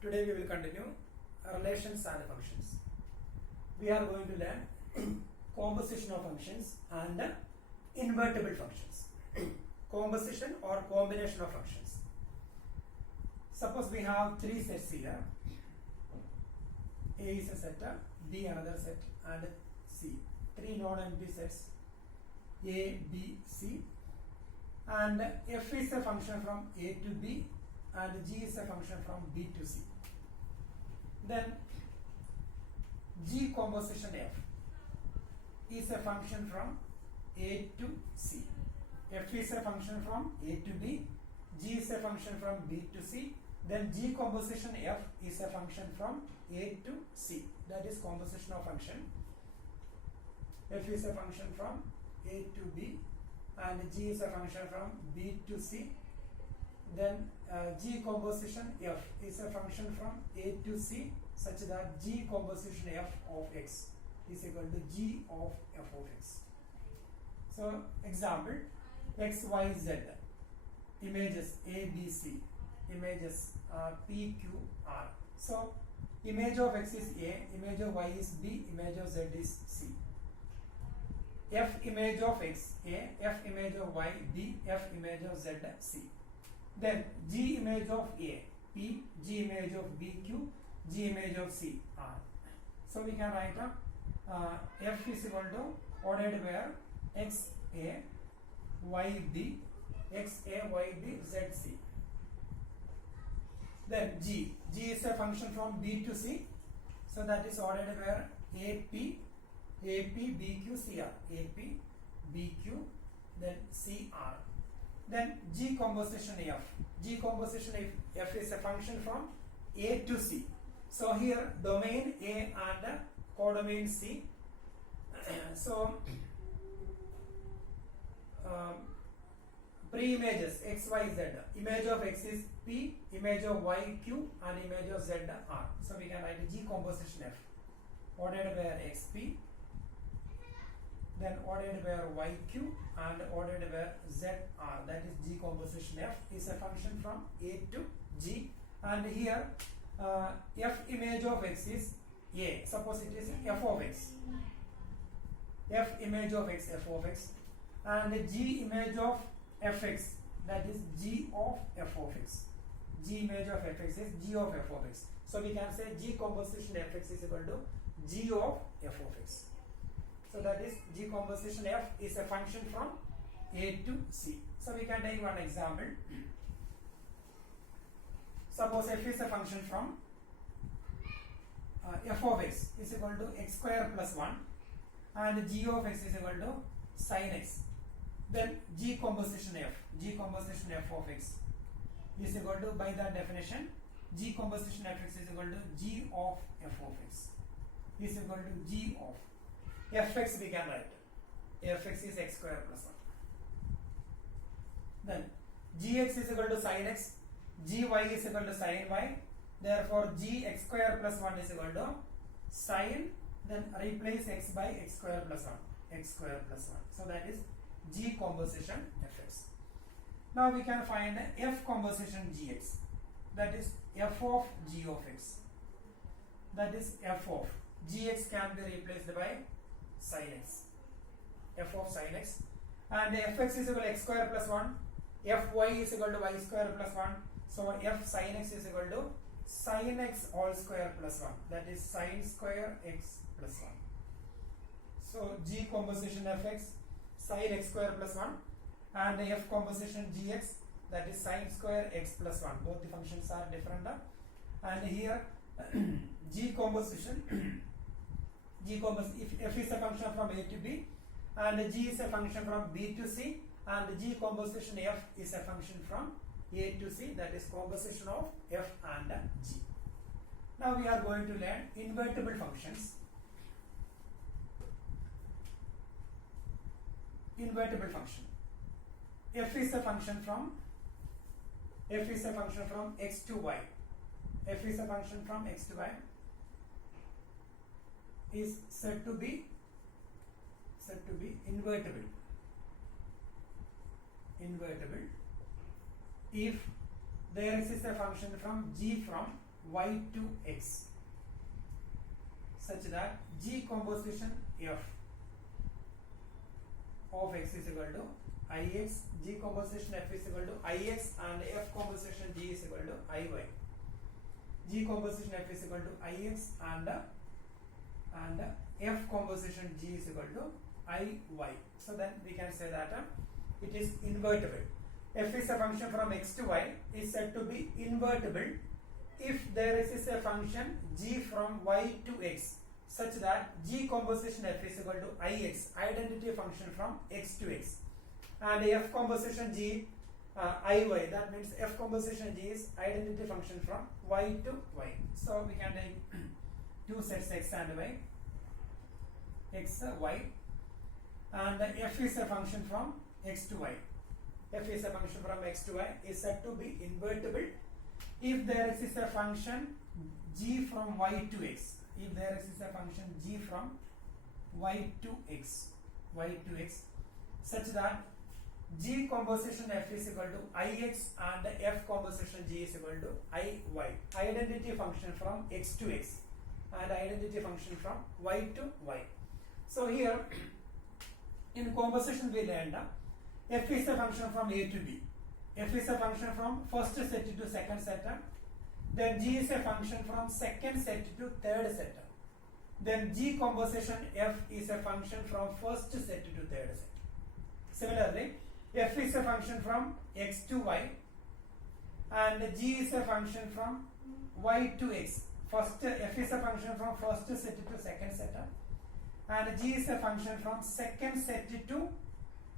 Today we will continue relations and functions. We are going to learn composition of functions and invertible functions. Composition or combination of functions. Suppose we have three sets here. A is a set, B another set, and C. Three non-empty sets A, B, C. And f is a function from A to B, and g is a function from B to C. Then G composition f is a function from A to C. F is a function from A to B, G is a function from B to C. Then G composition f is a function from A to C. That is composition of function. F is a function from A to B, and G is a function from B to C. Then G composition f is a function from A to C such that G composition f of x is equal to G of f of x. So example, x, y, z, images A, B, C, images P, Q, R. So image of x is A, image of y is B, image of z is C. F image of x A, F image of y B, F image of z C. Then G image of A P, G image of B Q, G image of C R. So we can write F is equal to ordered where x A, y B, x A, y B, z C. Then G is a function from B to C. So that is ordered where A P, B Q, C R. A P, B Q, then C R. Then G composition F. G composition F is a function from A to C. So here domain A and codomain C. So pre-images x, y, z. Image of x is P, image of y Q, and image of z R. So we can write G composition F. Ordered where x P, then ordered where yq, and ordered where zr. That is G composition f is a function from A to G, and here f image of x is A. Suppose it is f of x. F image of x, f of x, and G image of fx, that is G of f of x. G image of fx is G of f of x. So we can say G composition fx is equal to G of f of x. So that is G composition f is a function from A to C. So we can take one example. Suppose f is a function from f of x is equal to x square plus 1, and g of x is equal to sin x. Then G composition f of x is equal to, by that definition, G composition fx is equal to G of f of x is equal to G of fx. We can write fx is x square plus 1. Then gx is equal to sin x, gy is equal to sin y. Therefore gx square plus 1 is equal to sin, then replace x by x square plus 1, x square plus 1. So that is G composition fx. Now we can find f composition gx, that is f of g of x. That is f of gx can be replaced by sin x, f of sin x, and fx is equal to x square plus 1, fy is equal to y square plus 1. So f sin x is equal to sin x all square plus 1, that is sin square x plus 1. So G composition fx sin x square plus 1, and f composition gx, that is sin square x plus 1. Both the functions are different, and here G composition if f is a function from A to B, and G is a function from B to C, and G composition f is a function from A to C, that is composition of f and G. Now we are going to learn invertible functions. Invertible function. F is a function from x to y. F is a function from x to y is said to be invertible if there exists a function from g from y to x, such that G composition f of x is equal to ix, G composition f is equal to ix, and f composition G is equal to iy. G composition f is equal to ix, and f composition G is equal to iy. So then we can say that it is invertible. F is a function from x to y is said to be invertible if there is a function g from y to x, such that G composition f is equal to ix, identity function from x to x, and f composition G iy, that means f composition G is identity function from y to y. So we can take two sets x and y, x, y, and f is a function from x to y. F is a function from x to y is said to be invertible if there is a function g from y to x. If there is a function g from y to x, such that G composition f is equal to ix and f composition G is equal to iy. Identity function from x to x and identity function from y to y. So here in composition we learned f is a function from a to b, f is a function from first set to second set, then G is a function from second set to third set, then G composition f is a function from first set to third set. Similarly, f is a function from x to y, and G is a function from y to x. First, f is a function from first set to second set, and G is a function from second set to,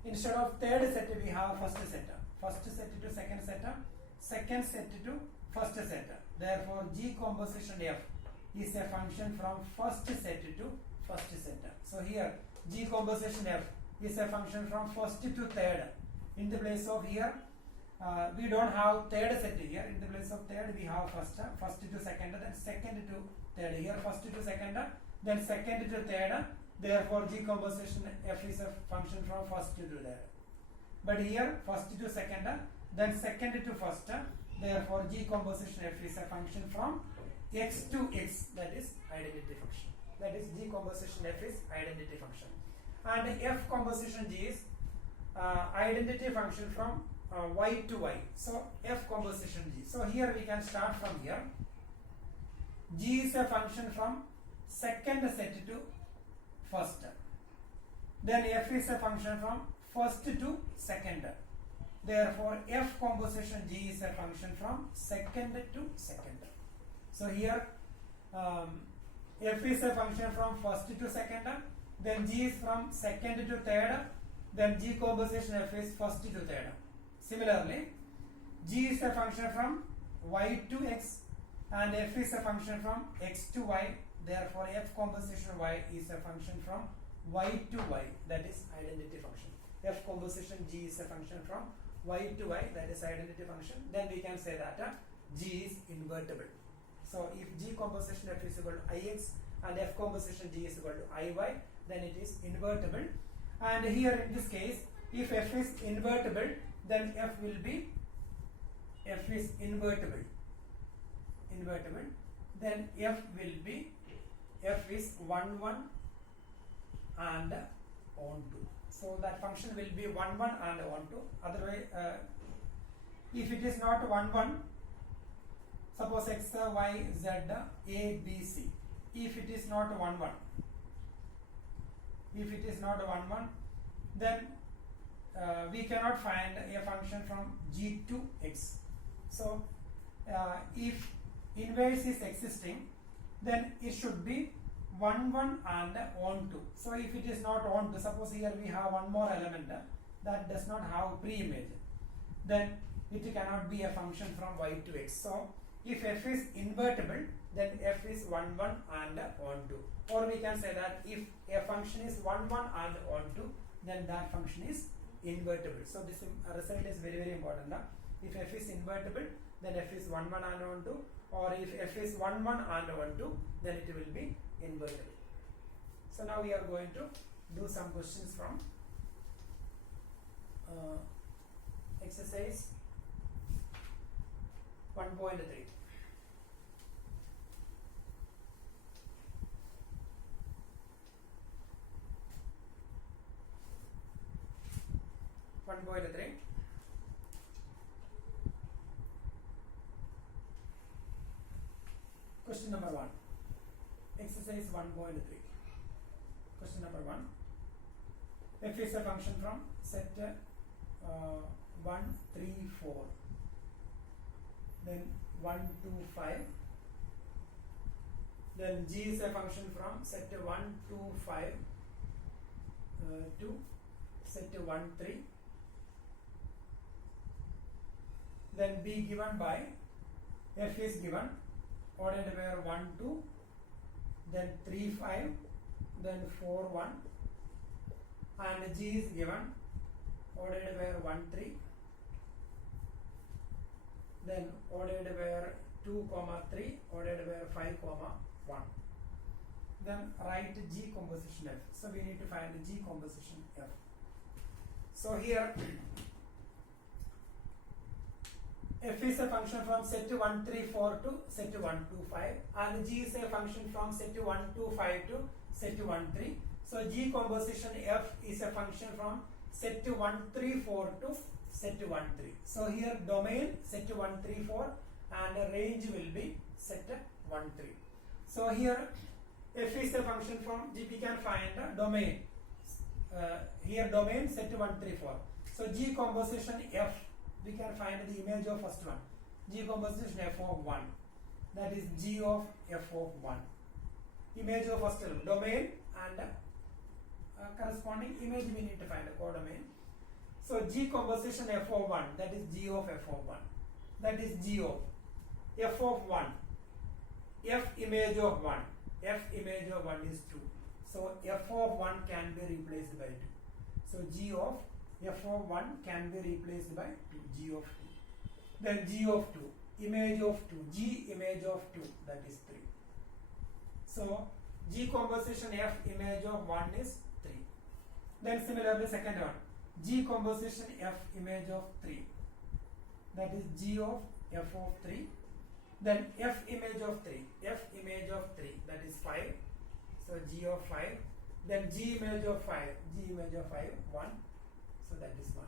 instead of third set we have first set to second set, second set to first set. Therefore G composition f is a function from first set to first set. So here G composition f is a function from first to third. In the place of here we don't have third set here. In the place of third we have first to second, then second to third. Here first to second, then second to third. Therefore G composition f is a function from first to third. But here first to second, then second to first. Therefore G composition f is a function from x to x, that is identity function. That is G composition f is identity function, and f composition G is identity function from y to y. So f composition G. So here we can start from here. G is a function from second set to first. Then f is a function from first to second. Therefore f composition G is a function from second to second. So here f is a function from first to second, then G is from second to third, then G composition f is first to third. Similarly, G is a function from y to x, and f is a function from x to y. Therefore f composition y is a function from y to y, that is identity function. F composition G is a function from y to y, that is identity function. Then we can say that G is invertible. So if G composition f is equal to ix and f composition G is equal to iy, then it is invertible. And here in this case, if f is invertible, then f will be, f is invertible, then f will be, f is 1 1 and on 2. So that function will be 1 1 and on 2. Otherwise if it is not 1 1, suppose x, y, z, a, b, c. If it is not 1 1, then we cannot find a function from g to x. So if inverse is existing, then it should be 1 1 and on 2. So if it is not on 2, suppose here we have one more element that does not have pre-image, then it cannot be a function from y to x. So if f is invertible, then f is 1 1 and on 2. Or we can say that if a function is 1 1 and on 2, then that function is invertible. So this result is very, very important. If f is invertible, then f is 1 1 and on 2, or if f is 1 1 and on 2, then it will be invertible. So now we are going to do some questions from exercise 1.3. 1.3. Question number 1. Exercise 1.3. Question number 1. F is a function from set 1, 3, 4. Then 1, 2, 5. Then G is a function from set 1, 2, 5 to set 1, 3. Then B given by F is given ordered where 1, 2, then 3, 5, then 4, 1, and G is given ordered where 1, 3, then ordered where 2, 3, ordered where 5, 1. Then write G composition F. So we need to find the G composition F. So here F is a function from set 1, 3, 4 to set 1, 2, 5, and G is a function from set 1, 2, 5 to set 1, 3. So G composition F is a function from set 1, 3, 4 to set 1, 3. So here domain set 1, 3, 4 and range will be set 1, 3. So here F is a function from G, we can find a domain. Here domain set 1, 3, 4. So G composition F, we can find the image of first one. G composition F of 1. That is G of F of 1. Image of first element, domain and corresponding image we need to find a codomain. So G composition F of 1, that is G of F of 1. That is G of F of 1. F image of 1. F image of 1 is 2. So F of 1 can be replaced by 2. So G of F of 1 can be replaced by 2. G of 2. Then G of 2. Image of 2. G image of 2. That is 3. So G composition F image of 1 is 3. Then similarly second one. G composition F image of 3. That is G of F of 3. Then F image of 3. F image of 3. That is 5. So G of 5. Then G image of 5. G image of 5. 1. So that is 1.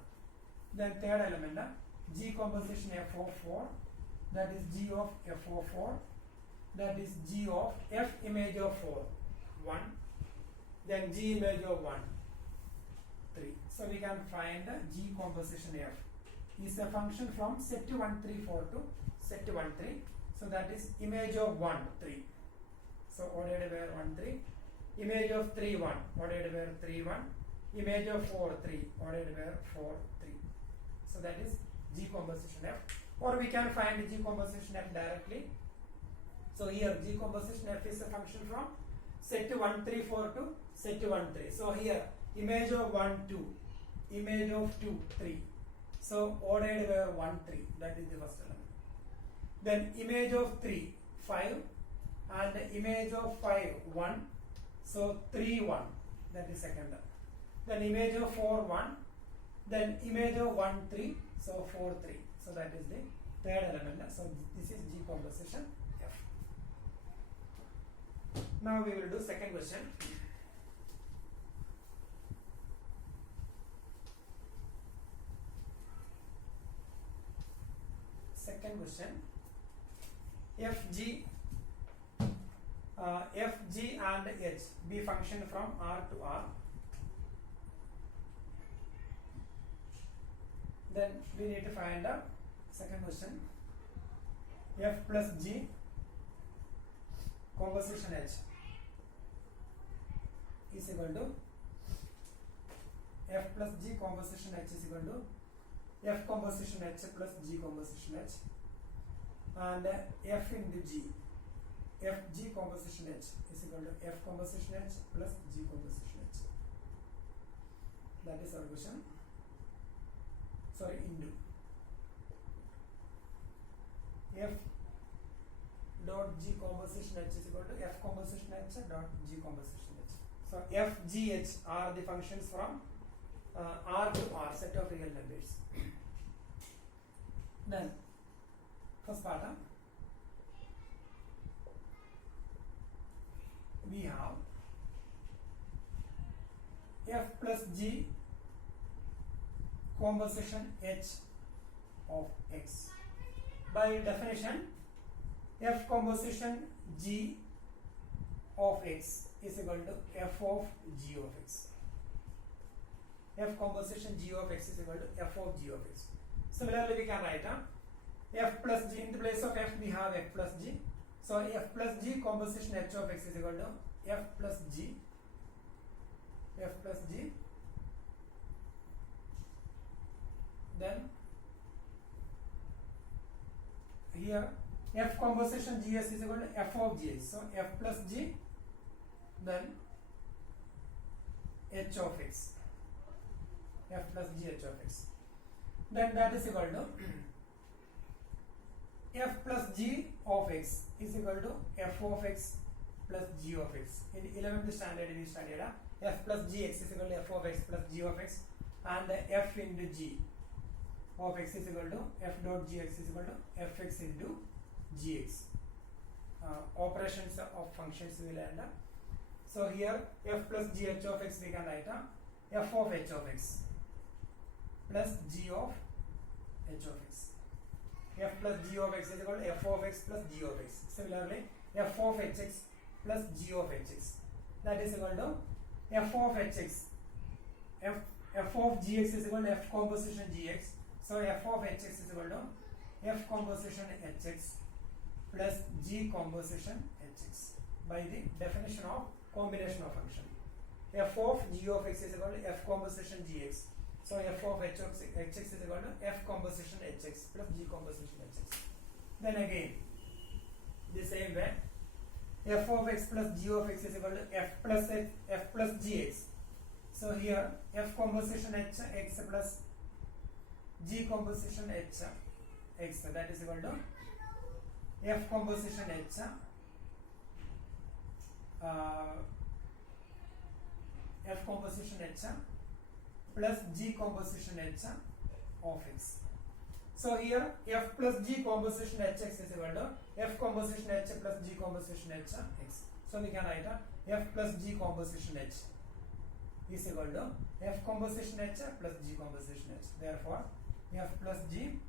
Then third element. G composition F of 4. That is G of F of 4. That is G of F image of 4. 1. Then G image of 1. 3. So we can find G composition F is a function from set 1, 3, 4 to set 1, 3. So that is image of 1, 3. So ordered where 1, 3. Image of 3, 1. Ordered where 3, 1. Image of 4, 3. Ordered where 4, 3. So that is G composition F. Or we can find G composition F directly. So here G composition F is a function from set 1, 3, 4 to set 1, 3. So here image of 1, 2. Image of 2, 3. So ordered where 1, 3. That is the first element. Then image of 3, 5. And image of 5, 1. So 3, 1. That is second element. Then image of 4, 1. Then image of 1, 3. So 4, 3. So that is the third element. So this is G composition F. Now we will do second question. Second question. FG and H be function from R to R. Then we need to find the second question. F plus G composition H is equal to F plus G composition H is equal to F composition H plus G composition H, and F into G, Fg composition H is equal to F composition H plus G composition H. That is our question. Sorry, into F dot G composition H is equal to F composition H dot G composition H. So F, G, H are the functions from R to R, set of real numbers. Then first part, we have F plus G composition H of X. By definition, F composition G of X is equal to F of G of X. F composition G of X is equal to F of G of X. Similarly, we can write F plus G. In the place of F, we have F plus G. So F plus G composition H of X is equal to F plus G. Then here F composition GS is equal to F of GS. So F plus G, then H of X. F plus G H of X. Then that is equal to F plus G of X is equal to F of X plus G of X. In 11th standard we studied F plus Gx is equal to F of X plus G of X, and F into G of X is equal to F dot Gx is equal to Fx into Gx. Operations of functions will end up. So here F plus G H of X we can write F of H of X plus G of H of X. F plus G of X is equal to F of X plus G of X. Similarly, F of Hx plus G of Hx, that is equal to F of Hx. F of Gx is equal to F composition Gx. So F of Hx is equal to F composition Hx plus G composition Hx by the definition of combination of function. F of G of X is equal to F composition Gx. So F of H of Hx is equal to F composition Hx plus G composition Hx. Then again, the same way, F of X plus G of X is equal to F plus Gx. So here F composition H X plus G composition H X, that is equal to F composition H F composition H plus G composition H of X. So here F plus G composition Hx is equal to F composition H plus G composition H X. So we can write F plus G composition H is equal to F composition H plus G composition H. Therefore, F plus G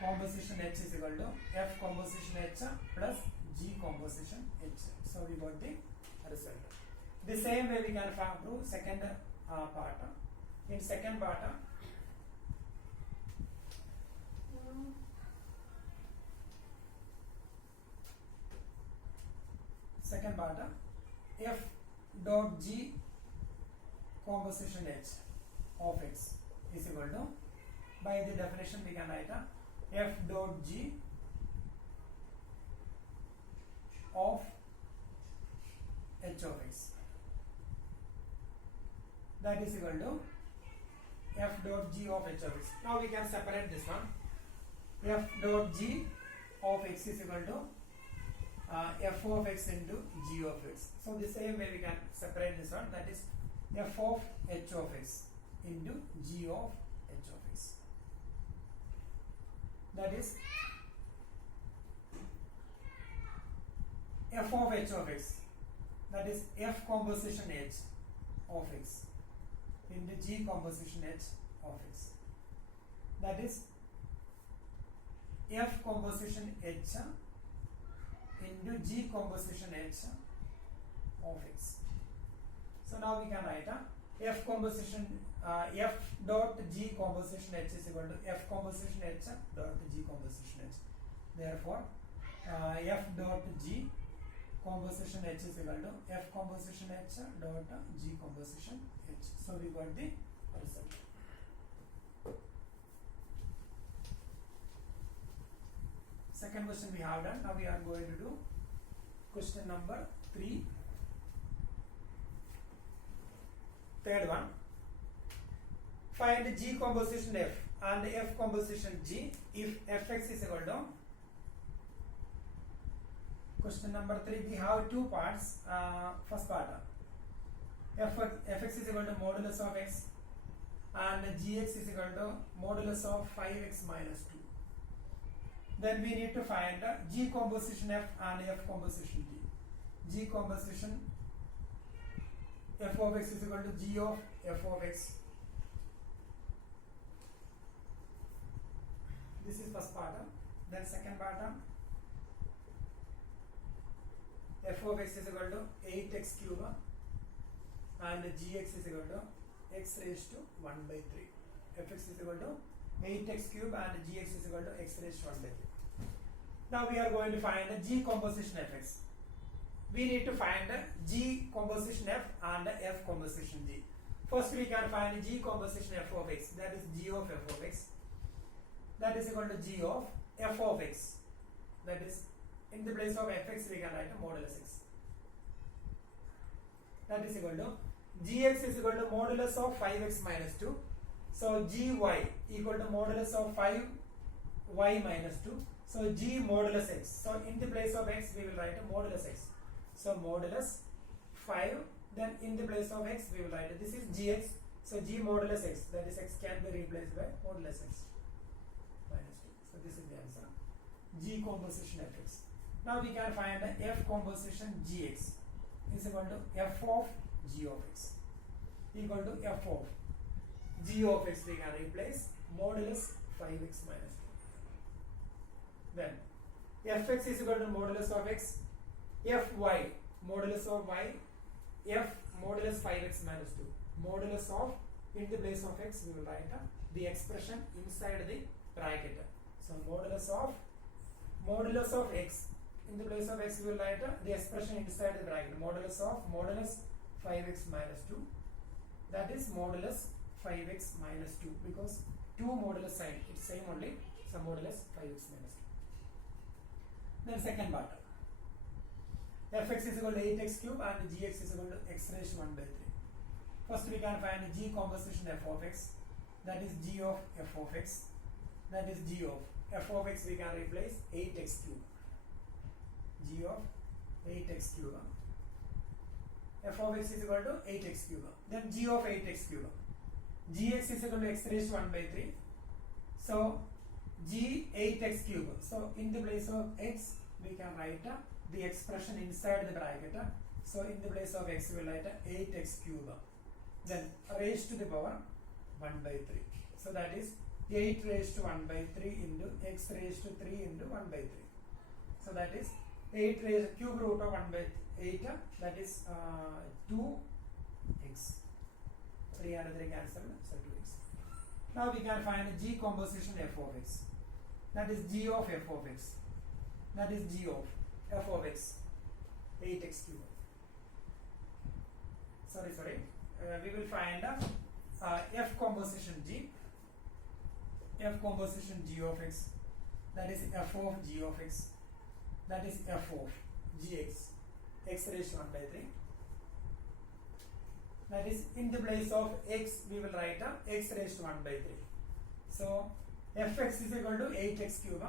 composition H is equal to F composition H plus G composition H. So we got the result. The same way we can prove second part. In second part, F dot G composition H of X is equal to, by the definition we can write F dot G of H of X, that is equal to F dot G of H of X. Now we can separate this one. F dot G of X is equal to F of X into G of X. So the same way we can separate this one, that is F of H of X into G of H of X. That is F of H of X, that is F composition H of X into G composition H of X. That is F composition H into G composition H of X. So now we can write F composition F dot G composition H is equal to F composition H dot G composition H. Therefore, F dot G composition H is equal to F composition H dot G composition H. So we got the result. Second question we have done. Now we are going to do question number 3. Third one. Find G composition F and F composition G if Fx is equal to. Question number 3, we have two parts. First part, Fx is equal to modulus of x and Gx is equal to modulus of 5x minus 2. Then we need to find G composition F and F composition G. G composition F of x is equal to G of F of x This is first part term. Then second part term, f of x is equal to 8x cube and gx is equal to x raised to 1 by 3. fx is equal to 8x cube and gx is equal to x raised to 1 by 3. Now we are going to find the g composition fx. We need to find the g composition f and the f composition g. First we can find g composition f of x, that is g of f of x, that is equal to g of f of x, that is in the place of fx we can write a modulus x, that is equal to gx is equal to modulus of 5x minus 2, so gy equal to modulus of 5y minus 2, so g modulus x, so in the place of x we will write a modulus x, so modulus 5, then in the place of x we will write it. This is gx, so g modulus x, that is x can be replaced by modulus x minus 2. So this is the answer, g composition fx. Now we can find the f composition gx is equal to f of g of x equal to f of g of x, we can replace modulus 5x minus 2. Then fx is equal to modulus of x, fy modulus of y, f modulus 5x minus 2, modulus of, in the place of x we will write the expression inside the bracket. So modulus of x, in the place of x we will write the expression inside the bracket, modulus of modulus 5x minus 2, that is modulus 5x minus 2, because 2 modulus sign, it's same only, so modulus 5x minus 2. Then second part, fx is equal to 8x cube and gx is equal to x raised to 1 by 3. First we can find g composition f of x, that is g of f of x, that is g of f of x we can replace 8x cube, g of 8x cube, f of x is equal to 8x cube, then g of 8x cube, gx is equal to x raised to 1 by 3, so g 8x cube, so in the place of x we can write the expression inside the bracket, so in the place of x we will write 8x cube, then raised to the power 1 by 3, so that is 8 raised to 1 by 3 into x raised to 3 into 1 by 3, so that is 8 raised cube root of 1 by 8, that is 2x, 3 and 3 cancel, so 2x. Now we can find g composition f of x, that is g of f of x, that is g of f of x 8x cube. Sorry, we will find f composition g, f composition g of x, that is f of g of x, that is f of gx, x raised to 1 by 3, that is in the place of x we will write x raised to 1 by 3, so fx is equal to 8x cube,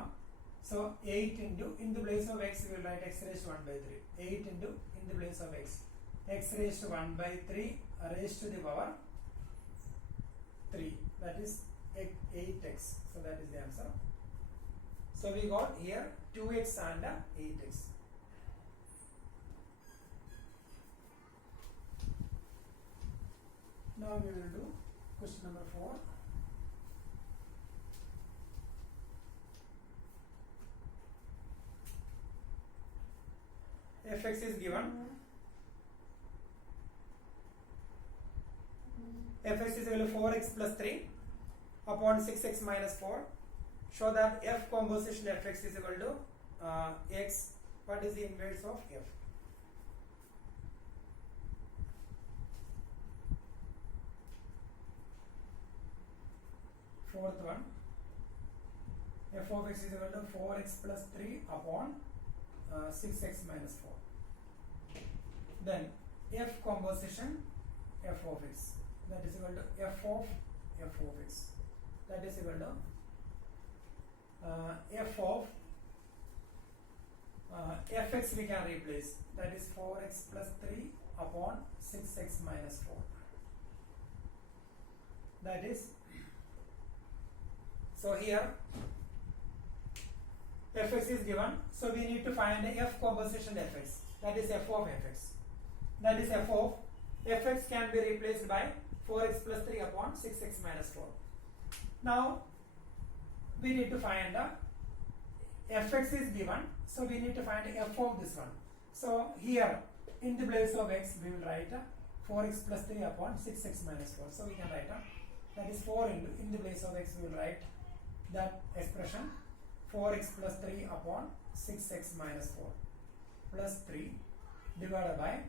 so 8 into, in the place of x we will write x raised to 1 by 3, 8 into, in the place of x raised to 1 by 3 raised to the power 3, that is 8x, so that is the answer. So we got here 2x and 8x. Now we will do question number 4. fx is given, fx is equal to 4x plus 3 upon 6x minus 4. Show that f composition fx is equal to x. What is the inverse of f? Fourth one, f of x is equal to 4x plus 3 upon 6x minus 4. Then f composition f of x, that is equal to f of x, that is equal to f of fx we can replace, that is 4x plus 3 upon 6x minus 4, that is, so here fx is given, so we need to find the f composition fx, that is f of fx, that is f of fx can be replaced by 4x plus 3 upon 6x minus 4. Now we need to find fx is given, so we need to find f of this one. So here in the place of x we will write 4x plus 3 upon 6x minus 4. So we can write that is 4 into, in the place of x we will write that expression 4x plus 3 upon 6x minus 4 plus 3 divided by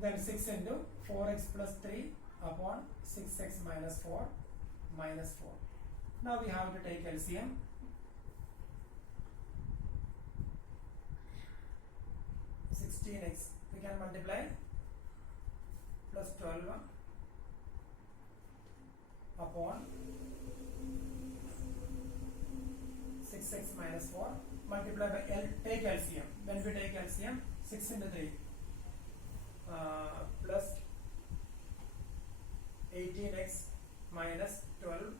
then 6 into 4x plus 3 upon 6x minus 4 minus 4. Now we have to take LCM. 16x we can multiply plus 12 upon 6x minus 4 multiply by L, take LCM. When we take LCM, 6 into 3 plus 18x minus 12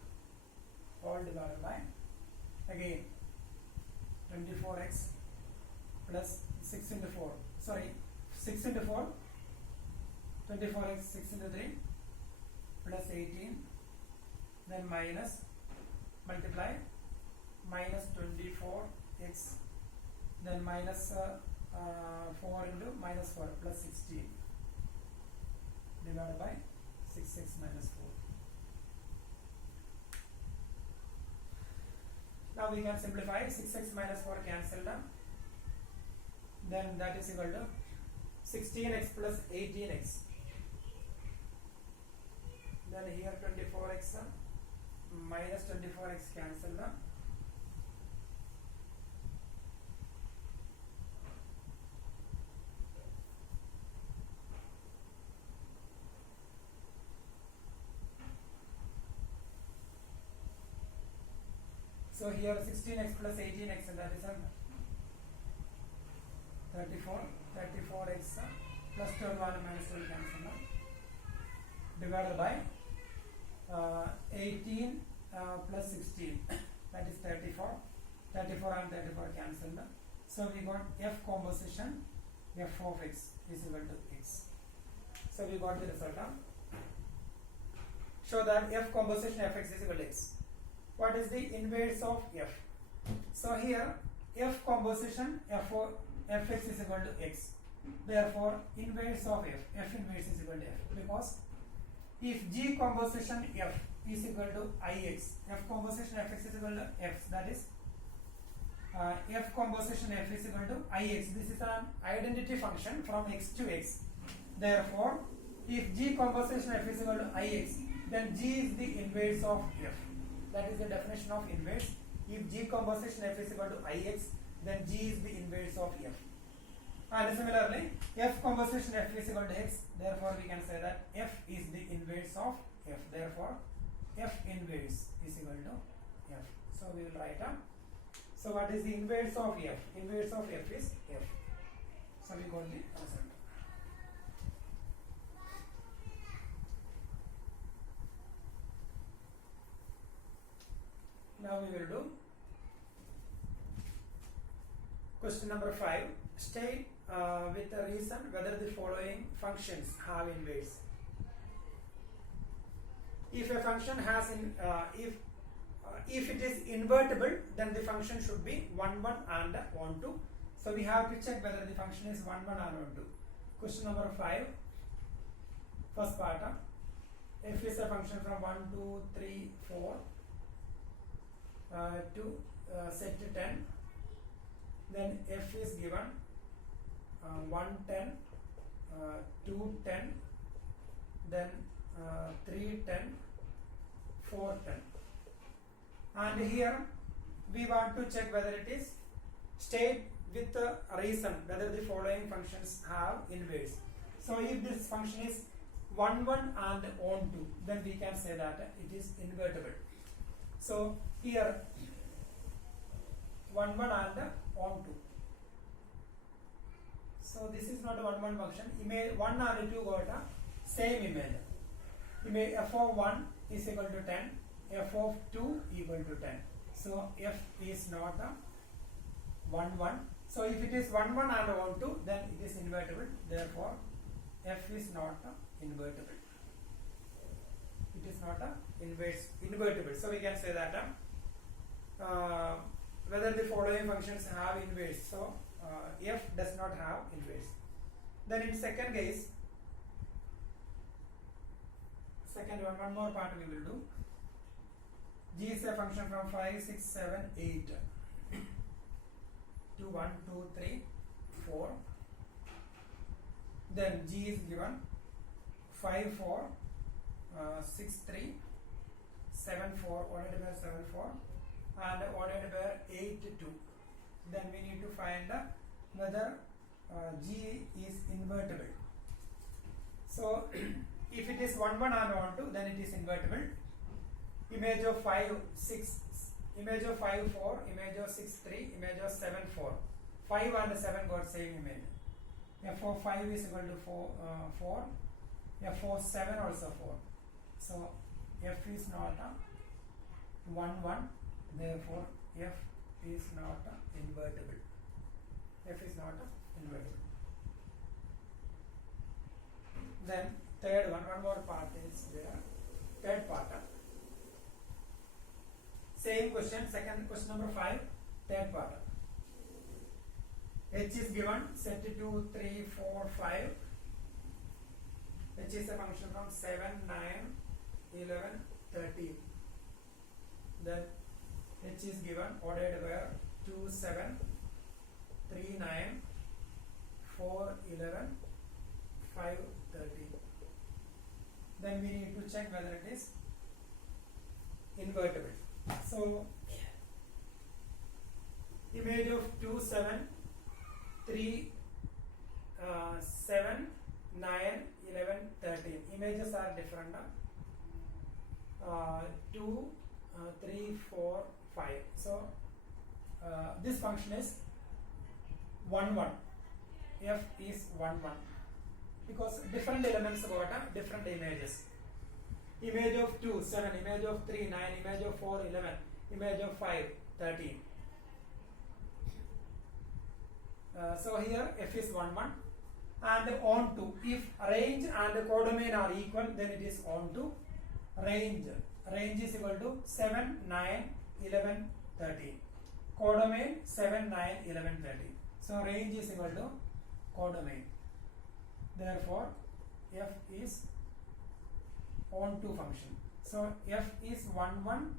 all divided by again 24x plus 6 into 4, sorry 6 into 4, 24x 6 into 3 plus 18, then minus multiply minus 24x, then minus 4 into minus 4 plus 16 divided by 6x minus 4. Now we can simplify 6x minus 4 cancelled, then that is equal to 16x plus 18x, then here 24x minus 24x cancelled, so here 16x plus 18x, and that is 34, 34x plus 12 minus 12 cancel divided by 18 plus 16, that is 34, 34 and 34 cancelled. So we got f composition f of x is equal to x. So we got the result. Show that f composition fx is equal to x. What is the inverse of f? So here f composition fx is equal to x. Therefore inverse of f inverse is equal to f, because if g composition f is equal to ix, f composition fx is equal to f, that is f composition f is equal to ix. This is an identity function from x to x. Therefore if g composition f is equal to ix, then g is the inverse of f. That is the definition of inverse. If g composition f is equal to ix, then g is the inverse of f. And similarly, f composition f is equal to x, therefore we can say that f is the inverse of f. Therefore f inverse is equal to f. So we will write down. So what is the inverse of f? Inverse of f is f. So we got the result. Now we will do question number 5. State with a reason whether the following functions have inverse. If a function has if it is invertible, then the function should be 1 1 and 1 2. So we have to check whether the function is 1 1 and 1 2. Question number 5. First part. F is a function from 1 2 3 4 to set to 10. Then f is given 1 10, 2 10, then 3 10, 4 10. And here we want to check whether it is state with a reason whether the following functions have inverse. So if this function is 1 1 and on 2, then we can say that it is invertible. So here 1 1 and on 2. So this is not a 1 1 function. Image 1 and 2 got a same image. Image f of 1 is equal to 10, f of 2 equal to 10. So f is not a 1 1. So if it is 1 1 and 1 2, then it is invertible. Therefore f is not a invertible. It is not a invertible. So we can say that whether the following functions have inverse. So f does not have inverse. Then in second case, one more part we will do. G is a function from 5, 6, 7, 8 to 1, 2, 3, 4. Then G is given 5, 4, 6, 3, 7, 4, ordered by 7, 4 and ordered by 8, 2. Then we need to find whether G is invertible. So if it is 1, 1 and 1, 2, then it is invertible. Image of 5, 6, image of 5, 4, image of 6, 3, image of 7, 4. 5 and 7 got same image. Therefore 5 is equal to 4. Therefore 7 also 4. So f is not a 1, 1. Therefore f is not invertible. F is not invertible. Then third one more part is there. Third part. Same question, second question number 5, third part. H is given, set 2, 3, 4, 5. H is a function from 7, 9, 11, 13. Then H is given, ordered where 2, 7, 3, 9, 4, 11, 5, 13. Then we need to check whether it is invertible. So image of 2, 7, 3, 7, 9, 11, 13. Images are different. 2, 3, 4, 5. So this function is 1, 1. F is 1, 1. Because different elements got different images. Image of 2, 7, image of 3, 9, image of 4, 11, image of 5, 13. So here f is 1, 1 and on to. If range and codomain are equal, then it is on to range. Range is equal to 7, 9, 11, 13. Codomain 7, 9, 11, 13. So range is equal to codomain. Therefore f is on to function. So f is 1, 1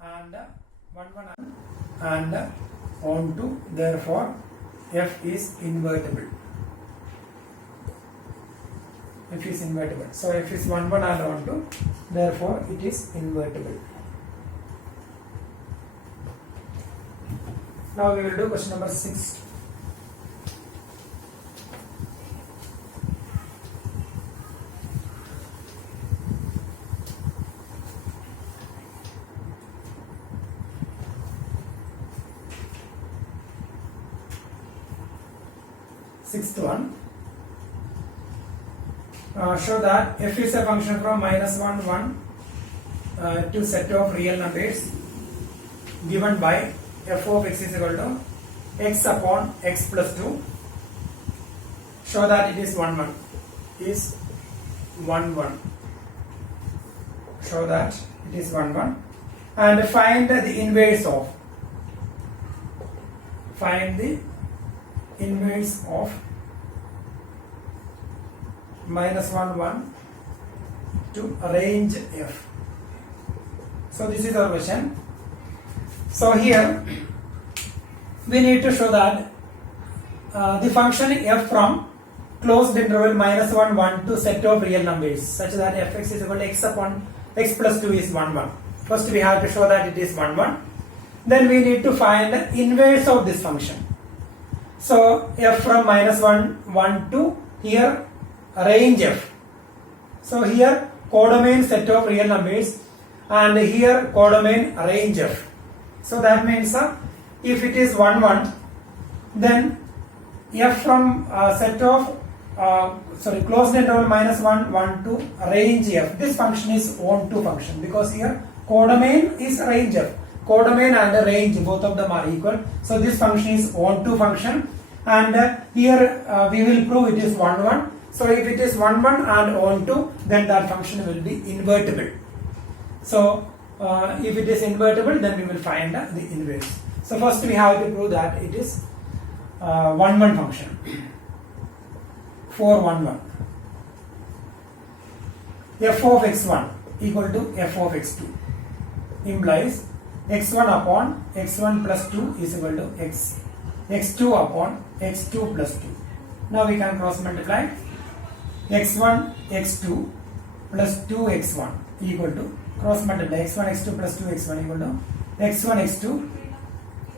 and 1, 1 and on to. Therefore f is invertible. F is invertible. So f is 1, 1 and on to. Therefore it is invertible. Now we will do question number 6. Sixth one. Show that f is a function from -1, 1 to set of real numbers given by f of x is equal to x upon x plus 2. Show that it is 1, 1. Is 1, 1. Show that it is 1, 1. And find the inverse of. Find the inverse of -1, 1 to range f. So this is our question. So here we need to show that the function f from closed interval -1, 1 to set of real numbers such that fx is equal to x upon x plus 2 is 1, 1. First we have to show that it is 1, 1. Then we need to find the inverse of this function. So f from -1, 1 to here range f. So here codomain set of real numbers and here codomain range f. So that means if it is 1, 1, then f from set of closed interval -1, 1 to range f. This function is on to function because here codomain is range f. Codomain and range, both of them are equal. So this function is on to function, and here we will prove it is 1, 1. So if it is 1, 1 and on to, then that function will be invertible. So If it is invertible, then we will find the inverse. So first we have to prove that it is 1-1 function. 4-1-1. F of x1 equal to f of x2 implies x1 upon x1 plus 2 is equal to x2 upon x2 plus 2. Now we can cross multiply x1 x2 plus 2x1 equal to cross multiply x1 x2 plus 2x1 equal to x1 x2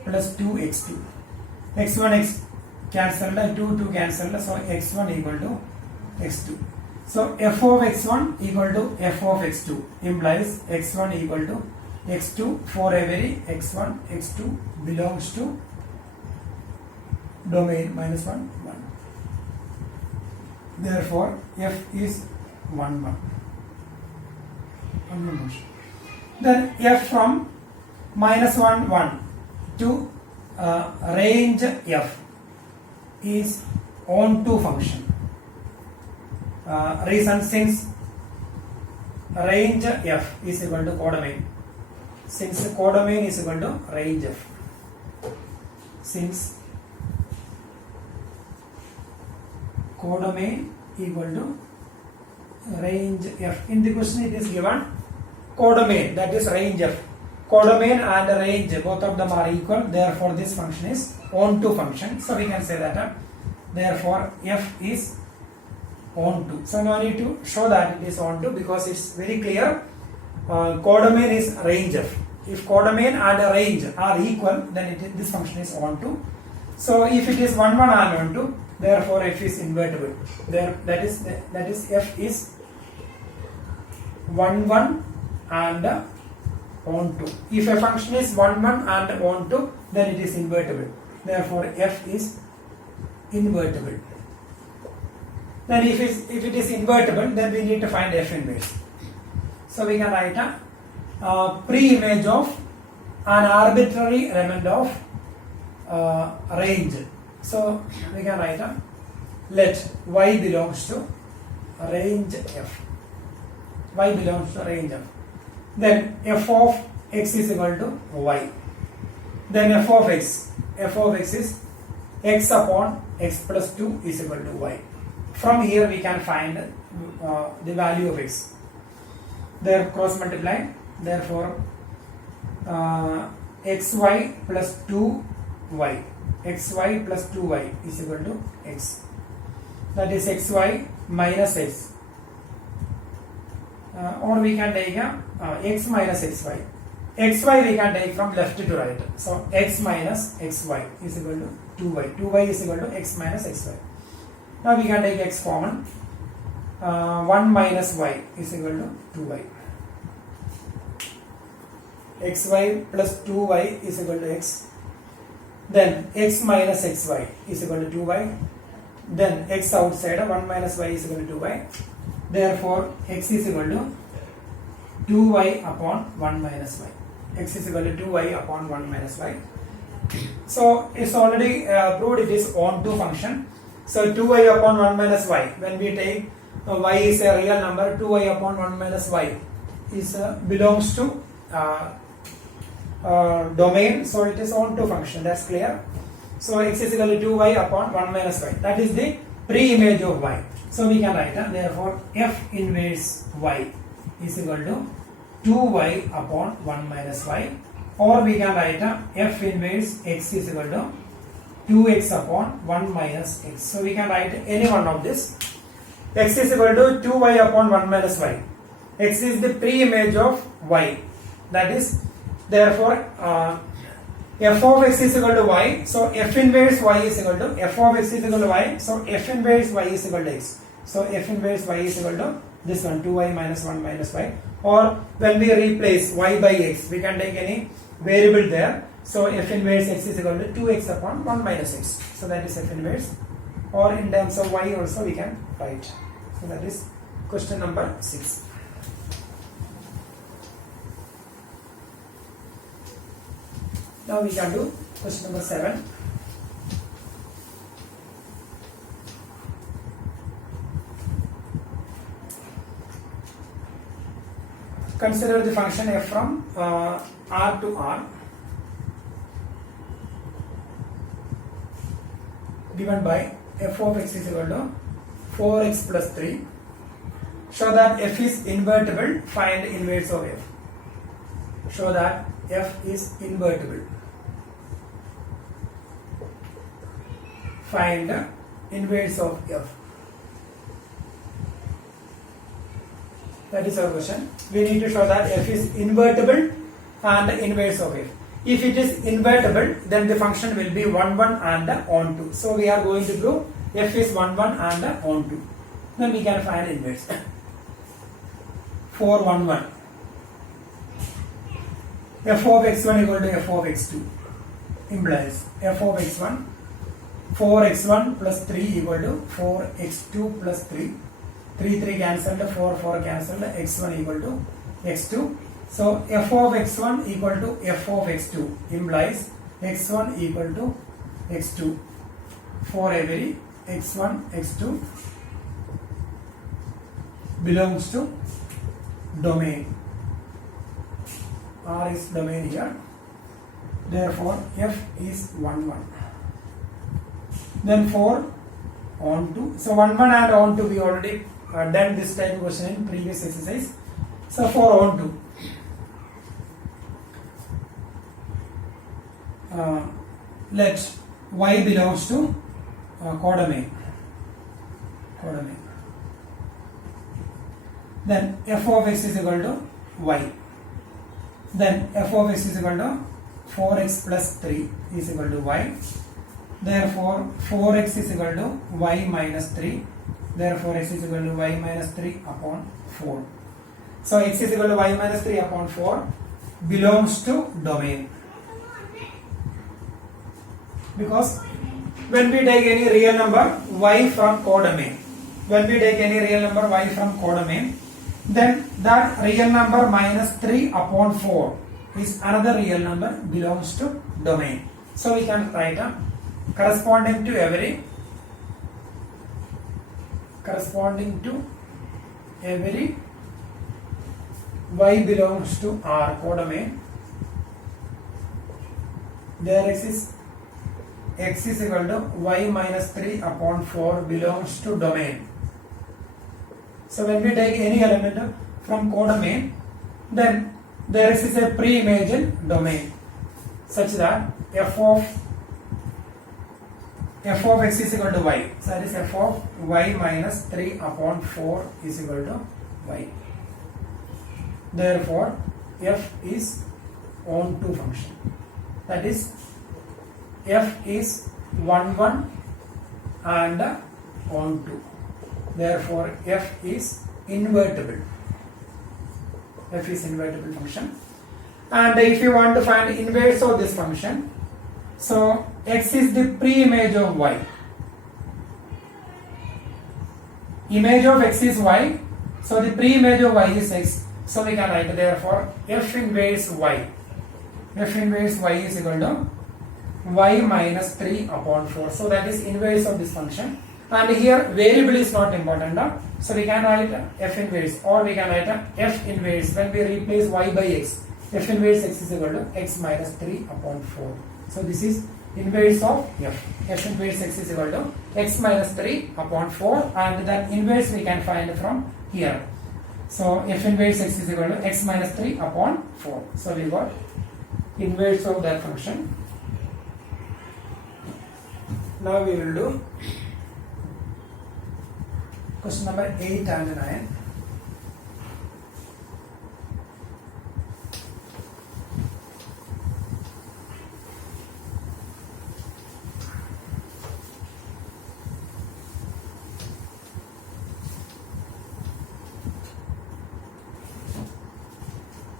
plus 2x2. x1 x cancelled, 2 cancelled, so x1 equal to x2. So f of x1 equal to f of x2 implies x1 equal to x2 for every x1 x2 belongs to domain -1 1. Therefore f is 1 1. Then f from -1 1 to range f is onto function. Reason, since range f is equal to codomain. Since codomain is equal to range f. Since codomain equal to range f. In the question it is given codomain, that is range f. Codomain and range, both of them are equal. Therefore this function is onto function. So we can say that therefore f is onto. So now I need to show that it is onto because it's very clear. Codomain is range f. If codomain and range are equal, then this function is onto. So if it is 1 1 and onto, therefore f is invertible. That is f is 1 1 and onto. If a function is 1 1 and onto, then it is invertible. Therefore f is invertible. Then if it is invertible, then we need to find f inverse. So we can write a pre-image of an arbitrary element of range. So we can write a let y belongs to range f. Y belongs to range f. Then f of x is equal to y. Then f of x is x upon x plus 2 is equal to y. From here we can find the value of x. There cross multiply. Therefore xy plus 2y. xy plus 2y is equal to x. That is xy minus x. Or we can take x minus xy. Xy we can take from left to right. So x minus xy is equal to 2y. 2y is equal to x minus xy. Now we can take x common. 1 minus y is equal to 2y. xy plus 2y is equal to x. Then x minus xy is equal to 2y. Then x outside, 1 minus y is equal to 2y. Therefore x is equal to 2y upon 1 minus y. X is equal to 2y upon 1 minus y. So it's already proved it is onto function. So 2y upon 1 minus y, when we take y is a real number, 2y upon 1 minus y is belongs to domain, so it is onto function. That's clear. So x is equal to 2y upon 1 minus y. That is the pre-image of y. So we can write therefore f inverse y is equal to 2y upon 1 minus y, or we can write f inverse x is equal to 2x upon 1 minus x. So we can write any one of this. X is equal to 2y upon 1 minus y. X is the pre-image of y. That is, therefore f of x is equal to y. So f inverse y is equal to f of x is equal to y. So f inverse y is equal to x. So f inverse y is equal to this one, 2y minus 1 minus y. Or when we replace y by x, we can take any variable there. So f inverse x is equal to 2x upon 1 minus x. So that is f inverse. Or in terms of y also we can write. So that is question number 6. Now we can do question number 7. Consider the function f from R to R given by f of x is equal to 4x plus 3. Show that f is invertible. Find inverse of f. Show that f is invertible. Find inverse of f. That is our question. We need to show that f is invertible and inverse of f. If it is invertible, then the function will be 1, 1 and onto. So we are going to prove f is 1, 1 and onto. Then we can find inverse. 4, 1, 1. F of x1 equal to f of x2 implies f of x1 4x1 plus 3 equal to 4x2 plus 3. 3 cancelled, 4 cancelled, x1 equal to x2. So f of x1 equal to f of x2 implies x1 equal to x2 for every x1, x2 belongs to domain. R is domain here. Therefore f is 1, 1. Then 4 onto. So 1, 1 and onto we already done this type of question in previous exercise. So 4 onto. Let y belongs to codomain. Then f of x is equal to y. Then f of x is equal to 4x plus 3 is equal to y. Therefore 4x is equal to y minus 3. Therefore x is equal to y minus 3 upon 4. So x is equal to y minus 3 upon 4 belongs to domain. Because when we take any real number y from codomain, then that real number minus 3 upon 4 is another real number belongs to domain. So we can write a corresponding to every y belongs to R codomain. There exists x is equal to y minus 3 upon 4 belongs to domain. So when we take any element from codomain, then there exists a pre-image in domain such that f of x is equal to y. So that is f of y minus 3 upon 4 is equal to y. Therefore f is onto function. That is f is 1, 1 and onto. Therefore f is invertible. F is invertible function. And if you want to find inverse of this function, so x is the pre-image of y. Image of x is y. So the pre-image of y is x. So we can write therefore f inverse y. F inverse y is equal to y minus 3 upon 4. So that is inverse of this function. And here variable is not important. So we can write f inverse, or we can write f inverse when we replace y by x. F inverse x is equal to x minus 3 upon 4. So this is inverse of f. F inverse x is equal to x minus 3 upon 4, and that inverse we can find from here. So f inverse x is equal to x minus 3 upon 4. So we got inverse of that function. Now we will do question number 8 and 9.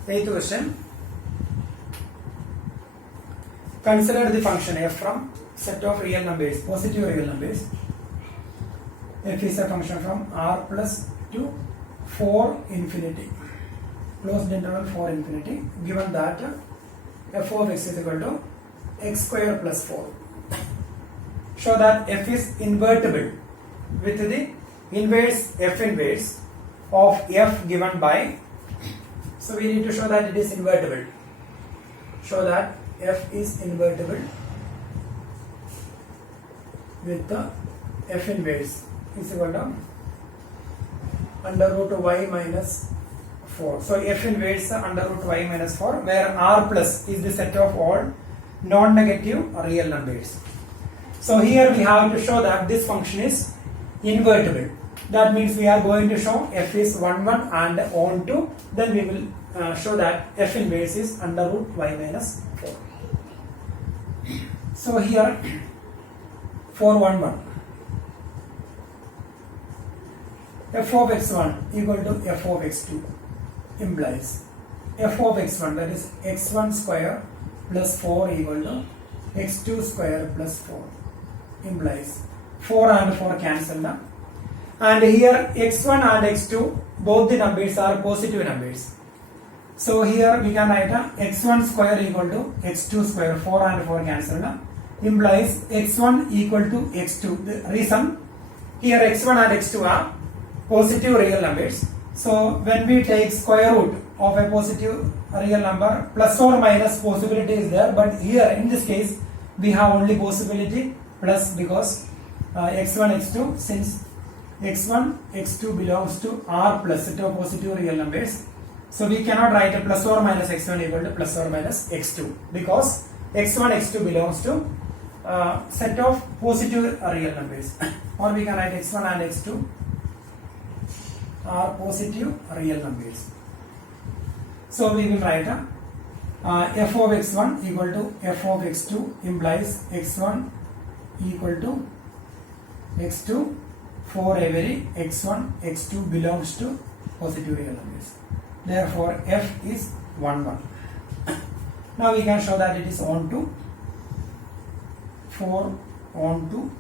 Eighth question. Consider the function f from set of real numbers, positive real numbers. F is a function from R plus to 4 infinity, closed interval 4 infinity, given that f of x is equal to x square plus 4. Show that f is invertible with the inverse f inverse of f given by, So we need to show that it is invertible. Show that f is invertible with the f inverse is equal to under root y minus 4. So f inverse under root y minus 4, where r plus is the set of all non-negative real numbers. So here we have to show that this function is invertible. That means we are going to show f is 1 1 and on to, then we will show that f inverse is under root y minus 4. So here 4 1 1, f of x1 equal to f of x2 implies f of x1, that is x1 square plus 4 equal to x2 square plus 4, implies 4 and 4 cancel now. And here x1 and x2 both the numbers are positive numbers. So here we can write x1 square equal to x2 square, 4 and 4 cancel now, implies x1 equal to x2. The reason here x1 and x2 are positive real numbers. So when we take square root of a positive real number, plus or minus possibility is there, but here in this case we have only possibility plus, because x1 x2, since x1 x2 belongs to r plus set of positive real numbers, so we cannot write a plus or minus x1 equal to plus or minus x2, because x1 x2 belongs to set of positive real numbers. Or we can write x1 and x2 are positive real numbers. So we will write f of x1 equal to f of x2 implies x1 equal to x2 for every x1 x2 belongs to positive real numbers. Therefore f is 1 1. Now we can show that it is on to, for on to,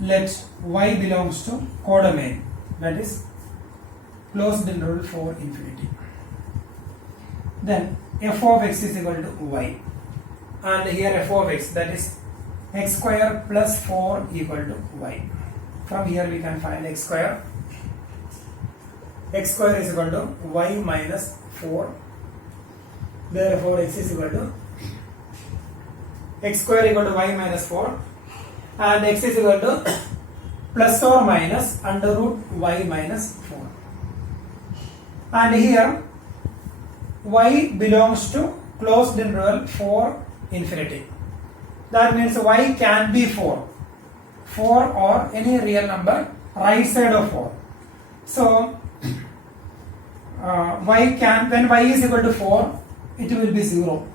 let y belongs to codomain, that is closed interval for infinity. Then f of x is equal to y, and here f of x, that is x square plus 4 equal to y. From here we can find x square. X square is equal to y minus 4. Therefore x is equal to x square equal to y minus 4, and x is equal to plus or minus under root y minus 4. And here y belongs to closed interval for infinity. That means y can be 4 or any real number right side of 4. So y can, when y is equal to 4, it will be 0.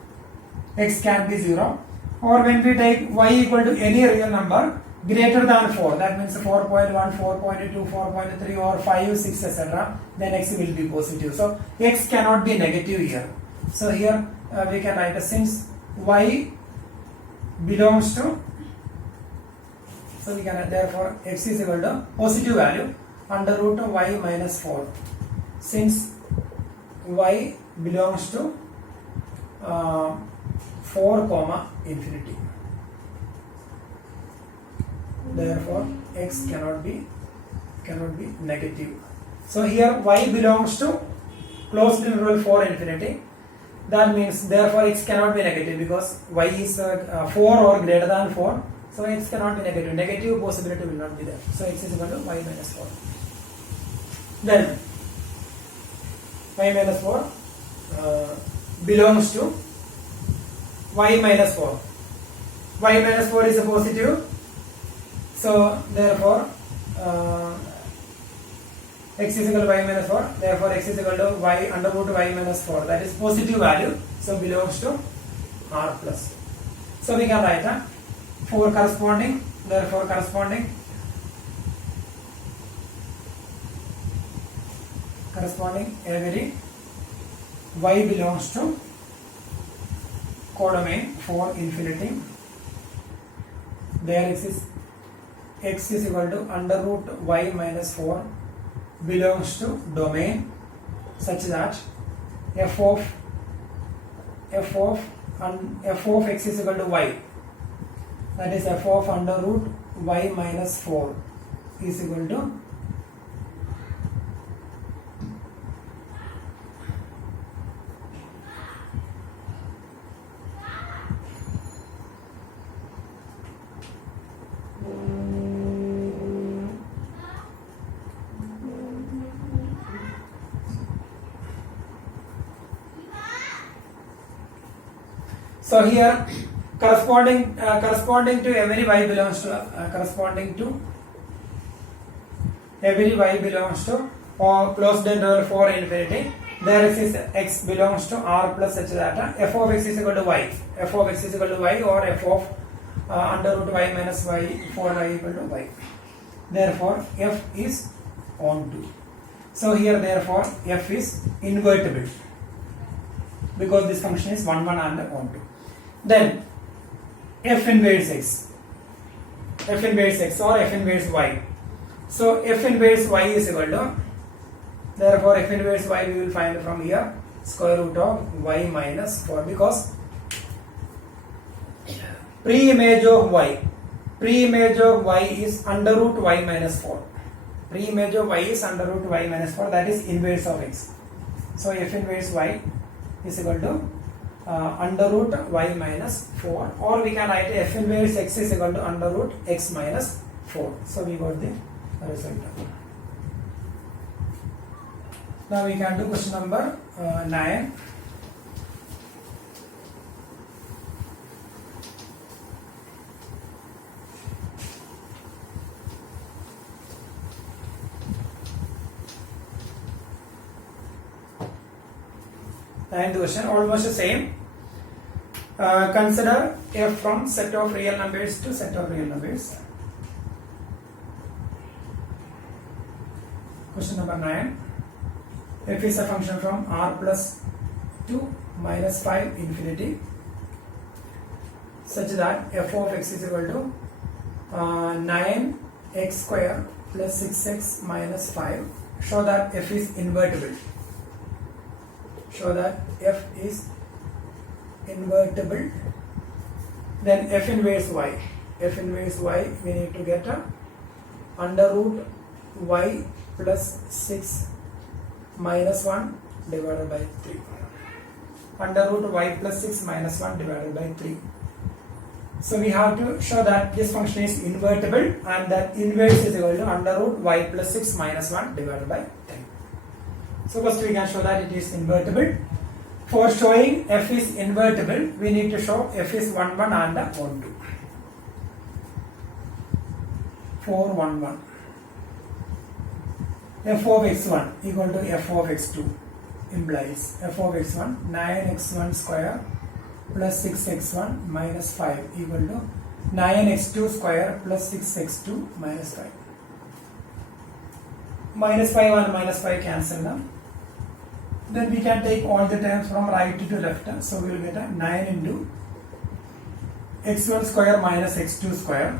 X can be 0. Or when we take y equal to any real number greater than 4, that means 4.1, 4.2, 4.3 or 5, 6, etc., then x will be positive. So x cannot be negative here. So here we can write since y belongs to, so we can, therefore x is equal to positive value under root of y minus 4, since y belongs to 4 comma infinity. Therefore x cannot be negative. So here y belongs to closed interval for infinity. That means therefore x cannot be negative, because y is 4 or greater than 4. So x cannot be negative. Negative possibility will not be there. So x is equal to y minus 4. Then y minus 4 belongs to y minus 4. Y minus 4 is a positive. So therefore x is equal to y minus 4. Therefore x is equal to y under root y minus 4. That is positive value. So belongs to r plus. So we can write 4 corresponding. Therefore corresponding every y belongs to codomain for infinity. There x is equal to under root y minus 4 belongs to domain such that f of x is equal to y, that is f of under root y minus 4 is equal to So here corresponding to every y belongs to or closed interval for infinity. There is x belongs to r plus such that f of x is equal to y. F of x is equal to y, or f of under root y minus y for y equal to y. Therefore f is onto. So here therefore f is invertible because this function is 1 1 and onto. Then f inverse x or f inverse y. So f inverse y is equal to, therefore f inverse y we will find from here square root of y minus 4, because pre-image of y is under root y minus 4. Pre-image of y is under root y minus 4, that is inverse of x. So f inverse y is equal to under root y minus 4, or we can write f inverse x is equal to under root x minus 4. So we got the result. Now we can do question number 9. Ninth question, almost the same. Consider f from set of real numbers to set of real numbers. Question number 9. F is a function from r plus 2 minus 5 infinity such that f of x is equal to 9x square plus 6x minus 5. Show that f is invertible. Then f inverse y. We need to get a under root y plus 6 minus 1 divided by 3. Under root y plus 6 minus 1 divided by 3. So we have to show that this function is invertible, and that inverse is equal to under root y plus 6 minus 1 divided by 3. So first we can show that it is invertible. For showing f is invertible, we need to show f is 1 1 and 1 2. 4 1 1. F of x1 equal to f of x2 implies f of x1 9x1 square plus 6x1 minus 5 equal to 9x2 square plus 6x2 minus 5. Minus 5 and minus 5 cancel them. Then we can take all the terms from right to left. So we will get a 9 into x1 square minus x2 square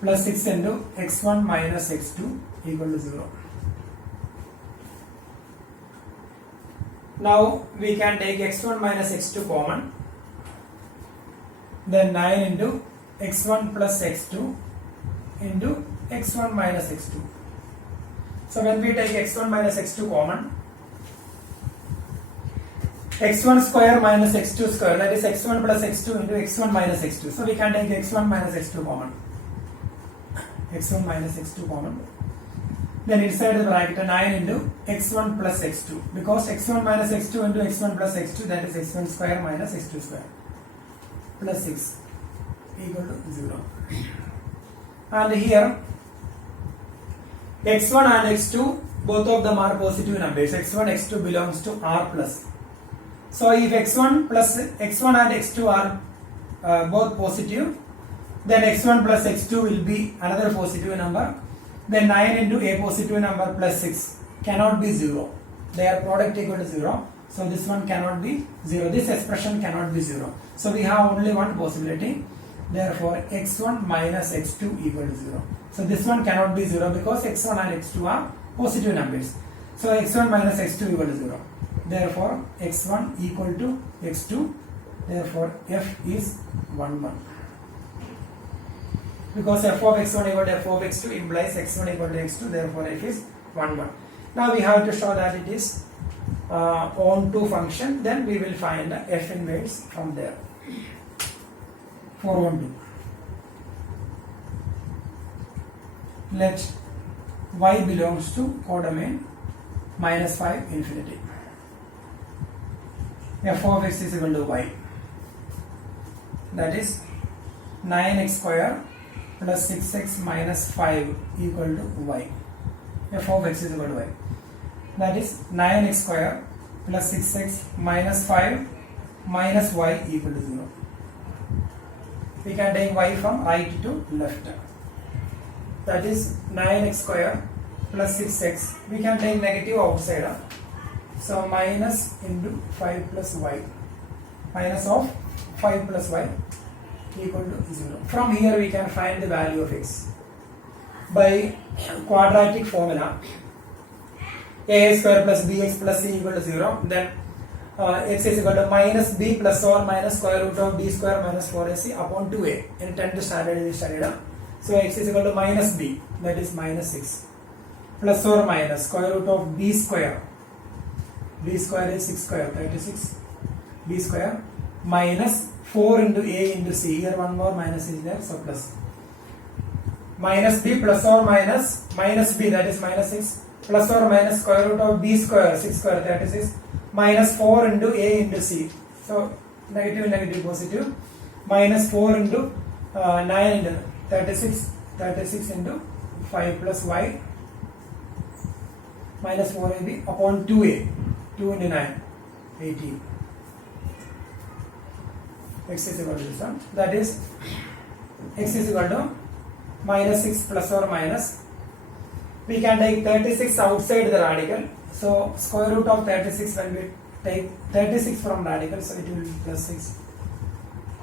plus 6 into x1 minus x2 equal to 0. Now we can take x1 minus x2 common. Then 9 into x1 plus x2 into x1 minus x2. So when we take x1 minus x2 common, x1 square minus x2 square, that is x1 plus x2 into x1 minus x2. So we can take x1 minus x2 common. x1 minus x2 common. Then inside the bracket 9 into x1 plus x2, because x1 minus x2 into x1 plus x2, that is x1 square minus x2 square plus 6 equal to 0. And here x1 and x2, both of them are positive numbers. x1 x2 belongs to r plus. So if x1 and x2 are both positive, then x1 plus x2 will be another positive number. Then 9 into a positive number plus 6 cannot be 0. Their product equal to 0. So this one cannot be 0. This expression cannot be 0. So we have only one possibility. Therefore x1 minus x2 equal to 0. So this one cannot be 0 because x1 and x2 are positive numbers. So x1 minus x2 equal to 0. Therefore x1 equal to x2. Therefore f is 1 1. Because f of x1 equal to f of x2 implies x1 equal to x2, therefore f is 1 1. Now we have to show that it is onto function, then we will find f inverse from there. 4 1 2. Let y belongs to codomain minus 5 infinity. F of x is equal to y. that is 9x square plus 6x minus 5 equal to y. F of x is equal to y. That is 9x square plus 6x minus 5 minus y equal to 0. We can take y from right to left. That is 9x square plus 6x. We can take negative outside. So minus into 5 plus y. Minus of 5 plus y equal to 0. From here we can find the value of x. By quadratic formula, a square plus bx plus c equal to 0. Then x is equal to minus b plus or minus square root of b square minus 4ac upon 2a. In 10th standard we studied. So x is equal to minus b, that is minus 6. Plus or minus square root of b square. B square is 6 square, 36. B square minus 4 into a into c. Here one more minus is there, so plus. Minus b plus or minus b, that is minus 6. Plus or minus square root of b square, 6 square, 36. Minus 4 into a into c. So negative, negative, positive. Minus 4 into 9 into 36. 36 into 5 plus y. Minus 4ab upon 2a. 2 into 9. 18. X is equal to this one. That is x is equal to minus 6 plus or minus. We can take 36 outside the radical. So square root of 36, when we take 36 from radical, so it will be plus 6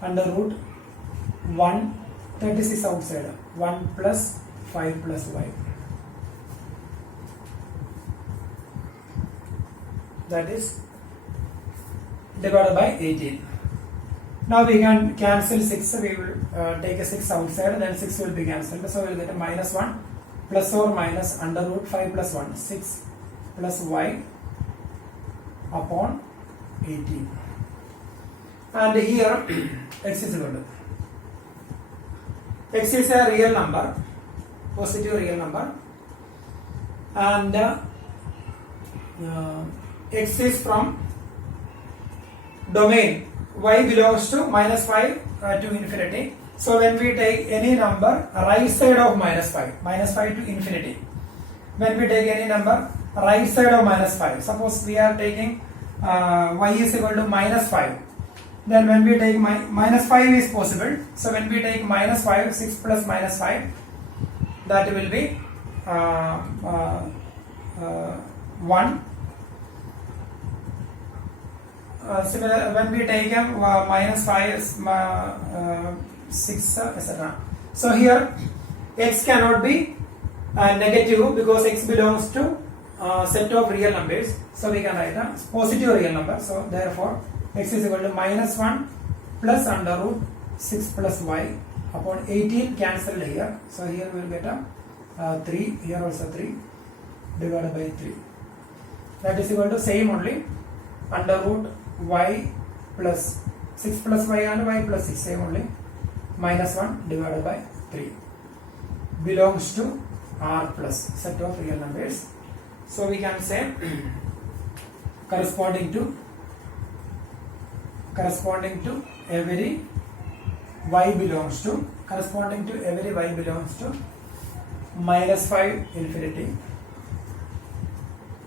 under root 1, 36 outside, 1 plus 5 plus y. That is divided by 18. Now we can cancel 6. We will take a 6 outside, then 6 will be cancelled. So we will get a minus 1 plus or minus under root 5 plus 1, 6 plus y upon 18. And here x is equal to, x is a real number, positive real number, and x is from domain y belongs to minus 5 to infinity. So when we take any number right side of minus 5 to infinity, when we take any number right side of minus 5, suppose we are taking y is equal to minus 5, then when we take minus 5 is possible. So when we take minus 5, 6 plus minus 5, that will be 1. Similar, when we take minus 5 is 6, etc. So here x cannot be negative because x belongs to set of real numbers. So we can write a positive real number. So therefore x is equal to minus 1 plus under root 6 plus y upon 18 cancelled here. So here we will get a 3, here also 3 divided by 3. That is equal to same only, under root y plus 6 plus y and y plus 6, same only, minus 1 divided by 3 belongs to R plus set of real numbers. So we can say corresponding to every y belongs to minus 5 infinity,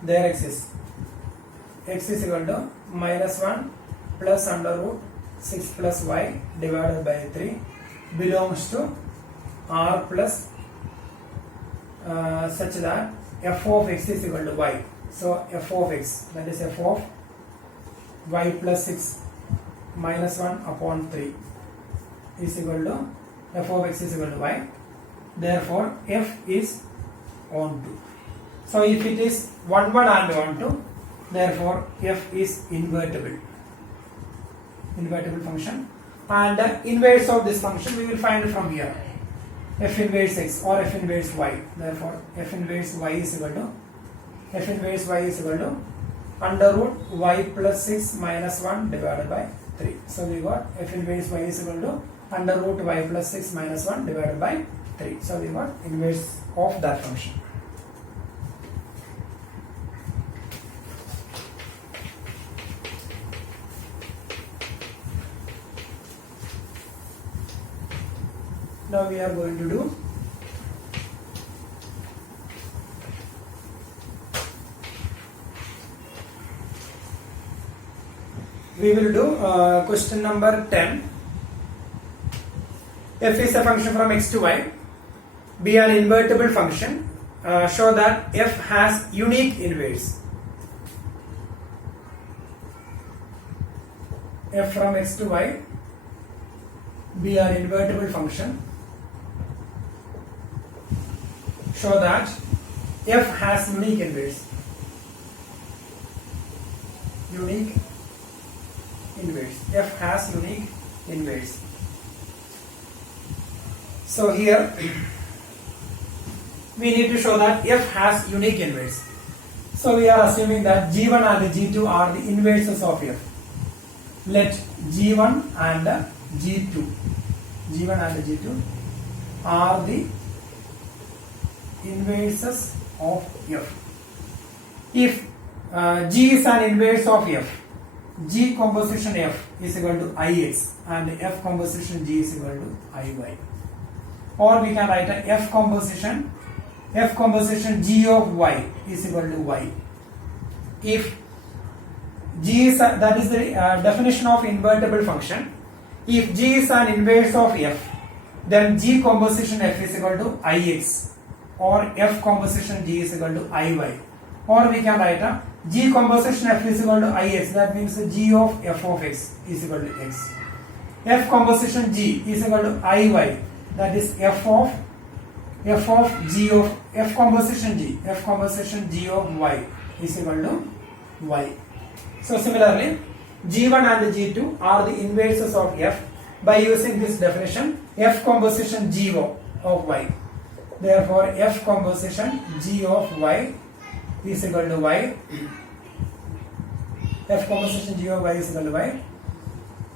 there x is equal to minus 1 plus under root 6 plus y divided by 3 belongs to R plus such that f of x is equal to y. So f of x, that is f of y plus 6 minus 1 upon 3 is equal to f of x is equal to y. Therefore f is onto. So if it is 1 1 and 1 2, therefore f is invertible function, and inverse of this function we will find from here, f inverse x or f inverse y. Therefore f inverse y is equal to under root y plus 6 minus 1 divided by 3. So we got f inverse y is equal to under root y plus 6 minus 1 divided by 3. So we got inverse of that function. Now we are going to do question number 10. F is a function from x to y. Be an invertible function. Show that f has unique inverse. F from x to y be an invertible function. Show that f has unique inverse. Unique inverse. F has unique inverse. So here we need to show that f has unique inverse. So we are assuming that G1 and G2 are the inverses of f. Let G1 and G2 are the inverses of f. If G is an inverse of f, G composition f is equal to Ix and f composition G is equal to Iy. Or we can write a f composition G of y is equal to y. If G is that is the definition of invertible function. If G is an inverse of f, then G composition f is equal to Ix, or f composition G is equal to Iy. Or we can write a G composition f is equal to Ix. That means G of f of x is equal to x. F composition G is equal to Iy. That is f composition G of y is equal to y. So similarly, G1 and G2 are the inverses of f. By using this definition, f composition G of y. Therefore, f composition G of y is equal to y. F composition G of y is equal to y.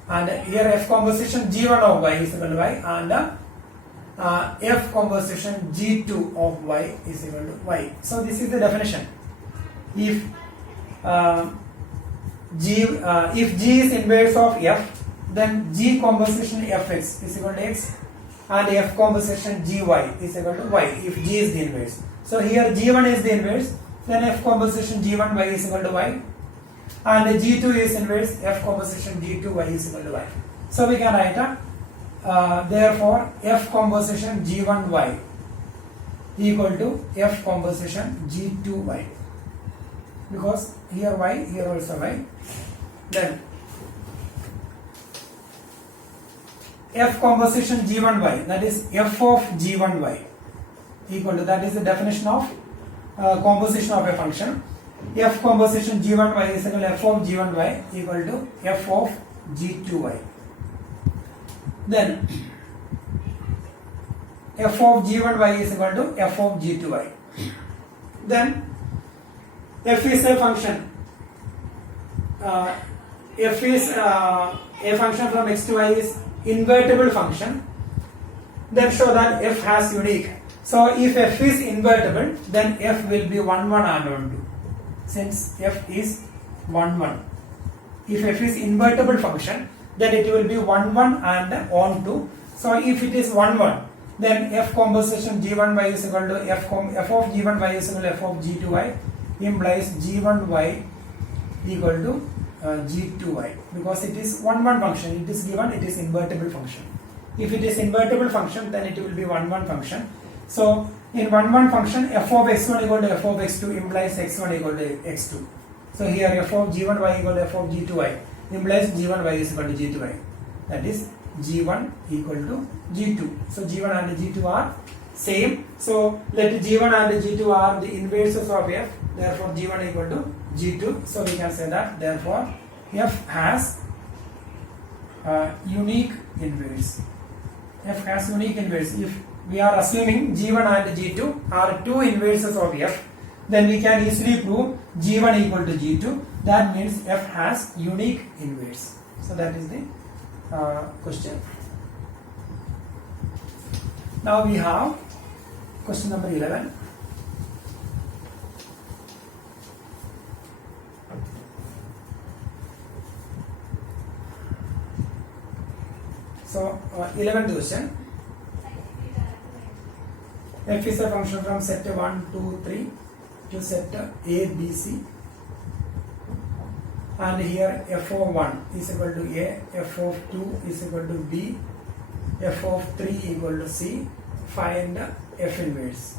And here f composition G1 of y is equal to y. And f composition G2 of y is equal to y. So this is the definition. If G is inverse of f, then G composition fx is equal to x, and f composition Gy is equal to y if G is the inverse. So here G1 is the inverse, then f composition G1y is equal to y, and G2 is inverse, f composition G2y is equal to y. So we can write therefore f composition G1y equal to f composition G2y, because here y, here also y. Then f composition G1y, that is f of G1y equal to, that is the definition of composition of a function. F composition G1y is equal to f of G1y equal to f of G2y. Then f of G1y is equal to f of G2y. Then f is a function. F is a function from x to y is invertible function. Then show that f has unique. So if f is invertible, then f will be 1 1 and 1 2. Since f is 1 1, if f is invertible function, then it will be 1 1 and on 2. So if it is 1 1, then f composition G1y is equal to f of G1y is equal to f of G2y, implies G1y equal to G2y, because it is 1 1 function. It is given, it is invertible function. If it is invertible function, then it will be 1 1 function. So in 1 1 function, f of x1 equal to f of x2 implies x1 equal to x2. So here f of G1y equal to f of G2y implies G1y is equal to G2y. That is G1 equal to G2. So G1 and G2 are same. So let G1 and G2 are the inverses of f. Therefore G1 equal to G2. So we can say that therefore f has unique inverse. F has unique inverse. If we are assuming G1 and G2 are two inverses of f, then we can easily prove G1 equal to G2. That means f has unique inverse. So that is the question. Now we have question number 11. So 11th question. F is a function from set 1, 2, 3 to set A, B, C. And here f of 1 is equal to A, f of 2 is equal to B, f of 3 equal to C. Find f inverse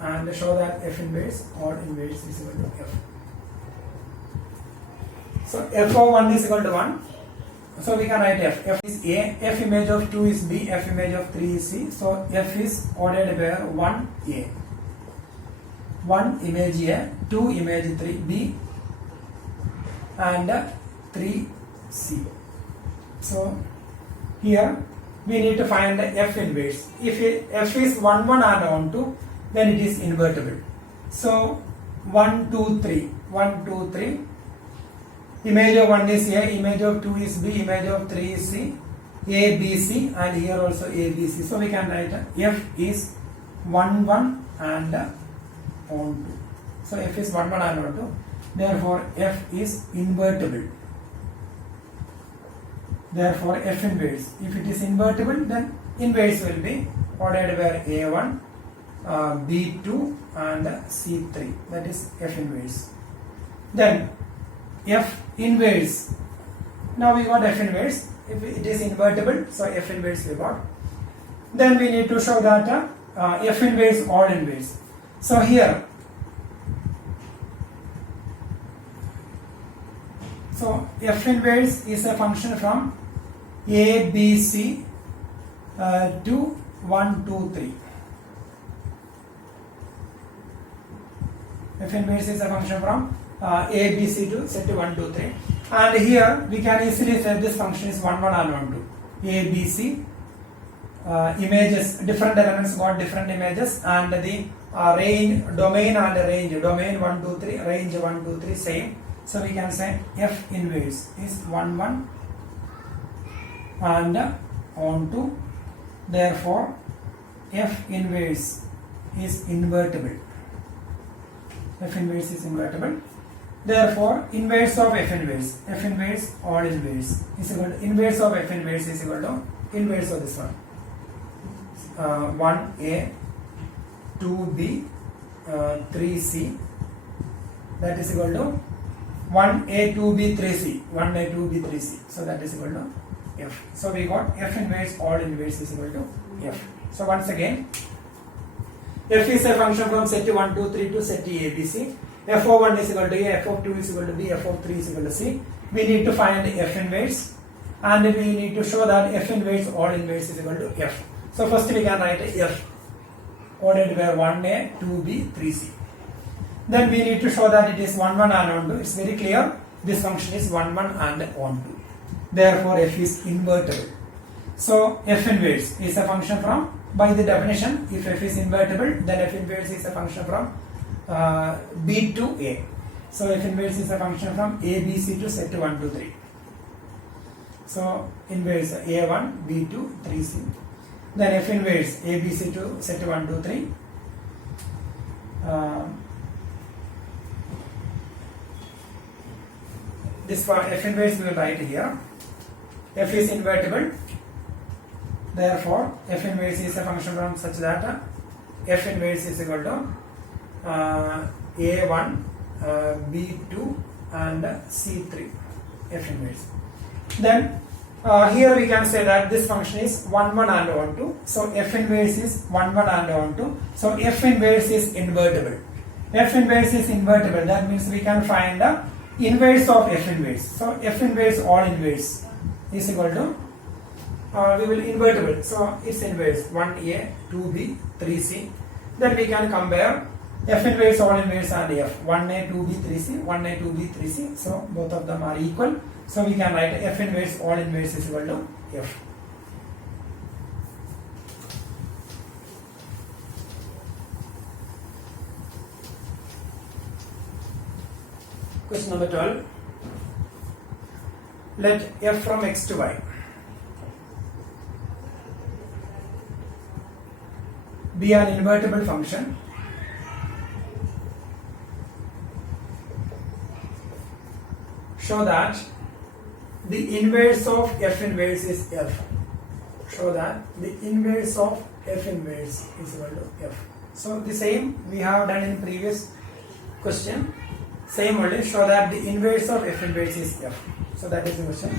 and show that f inverse or inverse is equal to f. So f of 1 is equal to 1. So we can write f. F is A, f image of 2 is B, f image of 3 is C. So f is ordered pair 1 A. 1 image A, 2 image 3 B, and 3 C. So here we need to find the f inverse. If f is 1 1 and on 2, then it is invertible. So 1 2 3 1 2 3. Image of 1 is A, image of 2 is B, image of 3 is C, A B C, and here also A B C. So we can write f is 1 1 and on 2. So f is 1 1 and on 2. Therefore f is invertible. Therefore f inverse. If it is invertible, then inverse will be ordered by A1, B2 and C3. That is f inverse. Then f inverse. Now we got f inverse. If it is invertible, so f inverse we got. Then we need to show that f inverse or inverse. So here, so f inverse is a function from A, B, C to 1, 2, 3. F inverse is a function from A, B, C to set to 1, 2, 3. And here we can easily say this function is 1, 1 and 1, 2. A, B, C. Images, different elements got different images, and the range, domain and range, domain 1, 2, 3, range 1, 2, 3, same. So we can say f inverse is 1, 1 and on 2. Therefore f inverse is invertible. F inverse is invertible. Therefor inverse of f inverse or inverse is equal to inverse of f inverse is equal to inverse of this one. 1a, 2b, 3c. That is equal to 1a, 2b, 3c. 1a, 2b, 3c. So that is equal to f. So we got f inverse or inverse is equal to f. So once again, f is a function from set 1, 2, 3 to set A, B, C. F of 1 is equal to A, f of 2 is equal to B, f of 3 is equal to C. We need to find f inverse, and we need to show that f inverse or inverse is equal to f. So first we can write f ordered by 1a, 2b, 3c. Then we need to show that it is 1, 1 and on 2. It's very clear. This function is 1, 1 and on 2. Therefore f is invertible. So f inverse is a function from, by the definition, if f is invertible, then f inverse is a function from B to A. So f inverse is a function from A, B, C to set 1, 2, 3. So inverse A1, B2, 3C. Then f inverse A, B, C to set 1, 2, 3. This for f inverse we will write here. F is invertible. Therefore f inverse is a function from such that f inverse is equal to A1, B2 and C3. F inverse. Then here we can say that this function is 1, 1 and on 2. So f inverse is 1, 1 and on 2. So f inverse is invertible. F inverse is invertible. That means we can find the inverse of f inverse. So f inverse or inverse is equal to we will invertible. So it's inverse 1a, 2b, 3c. Then we can compare f inverse or inverse and f 1a, 2b, 3c, 1a, 2b, 3c. So both of them are equal. So we can write f inverse or inverse is equal to f. Question number 12. Let f from x to y be an invertible function show that the inverse of f inverse is f. show that the inverse of f inverse is equal to f. So the same we have done in previous question. Same only, show that the inverse of f inverse is f. So that is the question.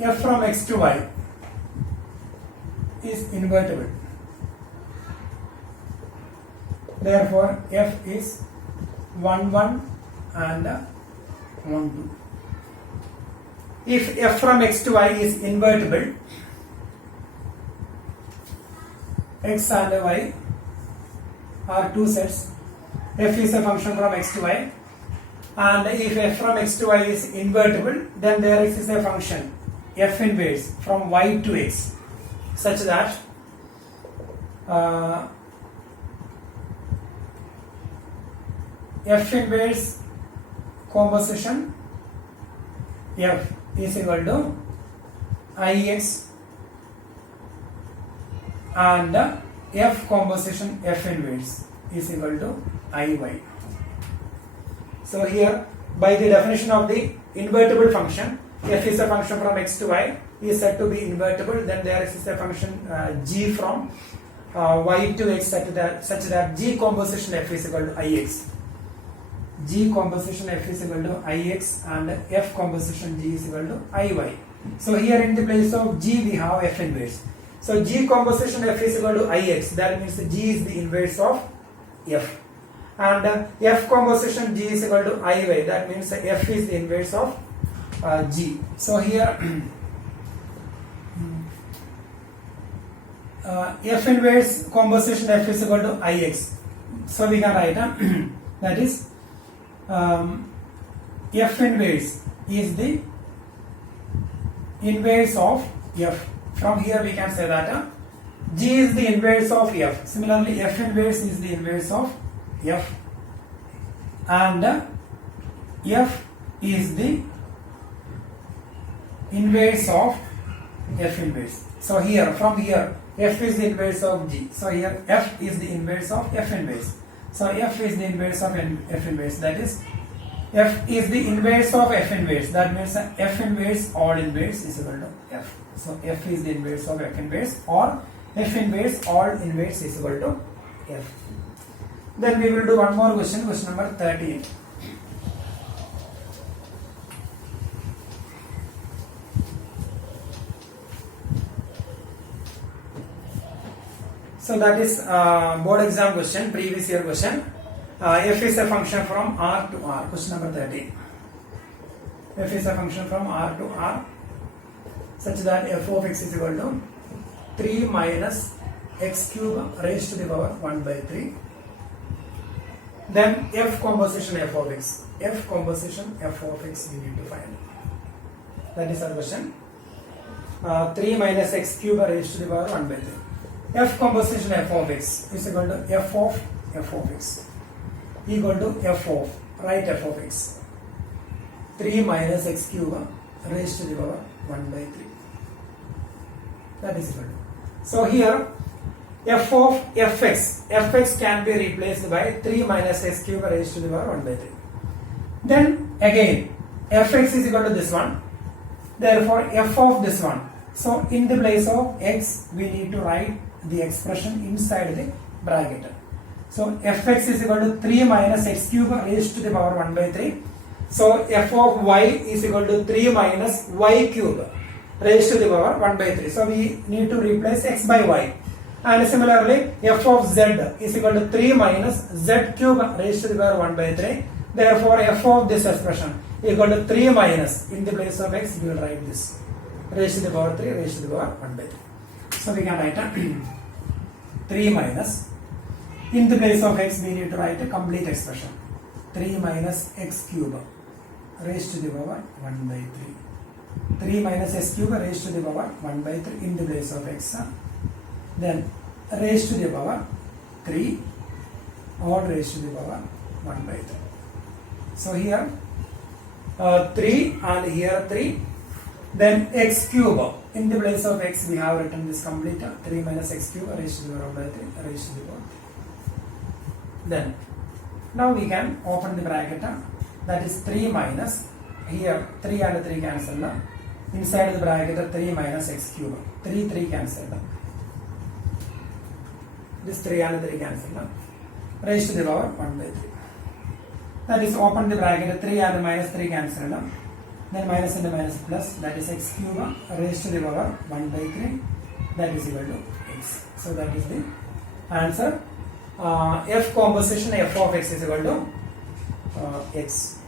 F from x to y is invertible. Therefore, f is 1 1 and 1 2. If f from x to y is invertible, x and y are two sets. F is a function from x to y, and if f from x to y is invertible, then there is a function f inverse from y to x, such that f inverse composition f is equal to ix and f composition f inverse is equal to iy. So here, by the definition of the invertible function, f is a function from x to y is said to be invertible. Then there is a function g from y to x such that g composition f is equal to ix. G composition f is equal to ix and f composition g is equal to iy. So here in the place of g we have f inverse. So g composition f is equal to ix. That means g is the inverse of f. And f composition g is equal to iy. That means f is the inverse of g. So here f inverse composition f is equal to ix. So we can write that is f inverse is the inverse of f. From here we can say that g is the inverse of f. Similarly, f inverse is the inverse of f, and f is the inverse of f inverse. So here, from here, f is the inverse of g. So here f is the inverse of f inverse. So f is the inverse of f inverse. That is, f is the inverse of f inverse. That means f inverse all inverse is equal to f. So f is the inverse of f inverse, or f inverse all inverse is equal to f. Then we will do one more question, question number 38. So that is board exam question, previous year question. F is a function from R to R. Question number 30. F is a function from R to R such that f of x is equal to 3 minus x cube raised to the power 1 by 3. Then f composition f of x. F composition f of x we need to find. That is our question. 3 minus x cube raised to the power 1 by 3. F composition f of x is equal to f of x equal to f of, write f of x, 3 minus x cube raised to the power 1 by 3. That is equal to. So here f of fx can be replaced by 3 minus x cube raised to the power 1 by 3. Then again fx is equal to this one. Therefore f of this one. So in the place of x we need to write the expression inside the bracket. So fx is equal to 3 minus x cube raised to the power 1 by 3. So f of y is equal to 3 minus y cube raised to the power 1 by 3. So we need to replace x by y. And similarly, f of z is equal to 3 minus z cube raised to the power 1 by 3. Therefore, f of this expression equal to 3 minus, in the place of x we will write this, raised to the power 3 raised to the power 1 by 3. So we can write 3 minus, in the place of x we need to write a complete expression, 3 minus x cube raised to the power 1 by 3. 3 minus x cube raised to the power 1 by 3 in the place of x. Then raised to the power 3 or raised to the power 1 by 3. So here 3 and here 3. Then x cube, in the place of x we have written this complete 3 minus x cube raised to the power 1 by 3 raised to the power 3. Then now we can open the bracket, that is 3 minus here 3 and 3 cancel now. Inside the bracket 3 minus x cube. 3 cancel now. This 3 and 3 cancel now. Raised to the power 1 by 3. That is open the bracket 3 and minus 3 cancel now. Then minus and minus plus, that is x cube raised to the power 1 by 3. That is equal to x. So that is the answer. F composition f of x is equal to x.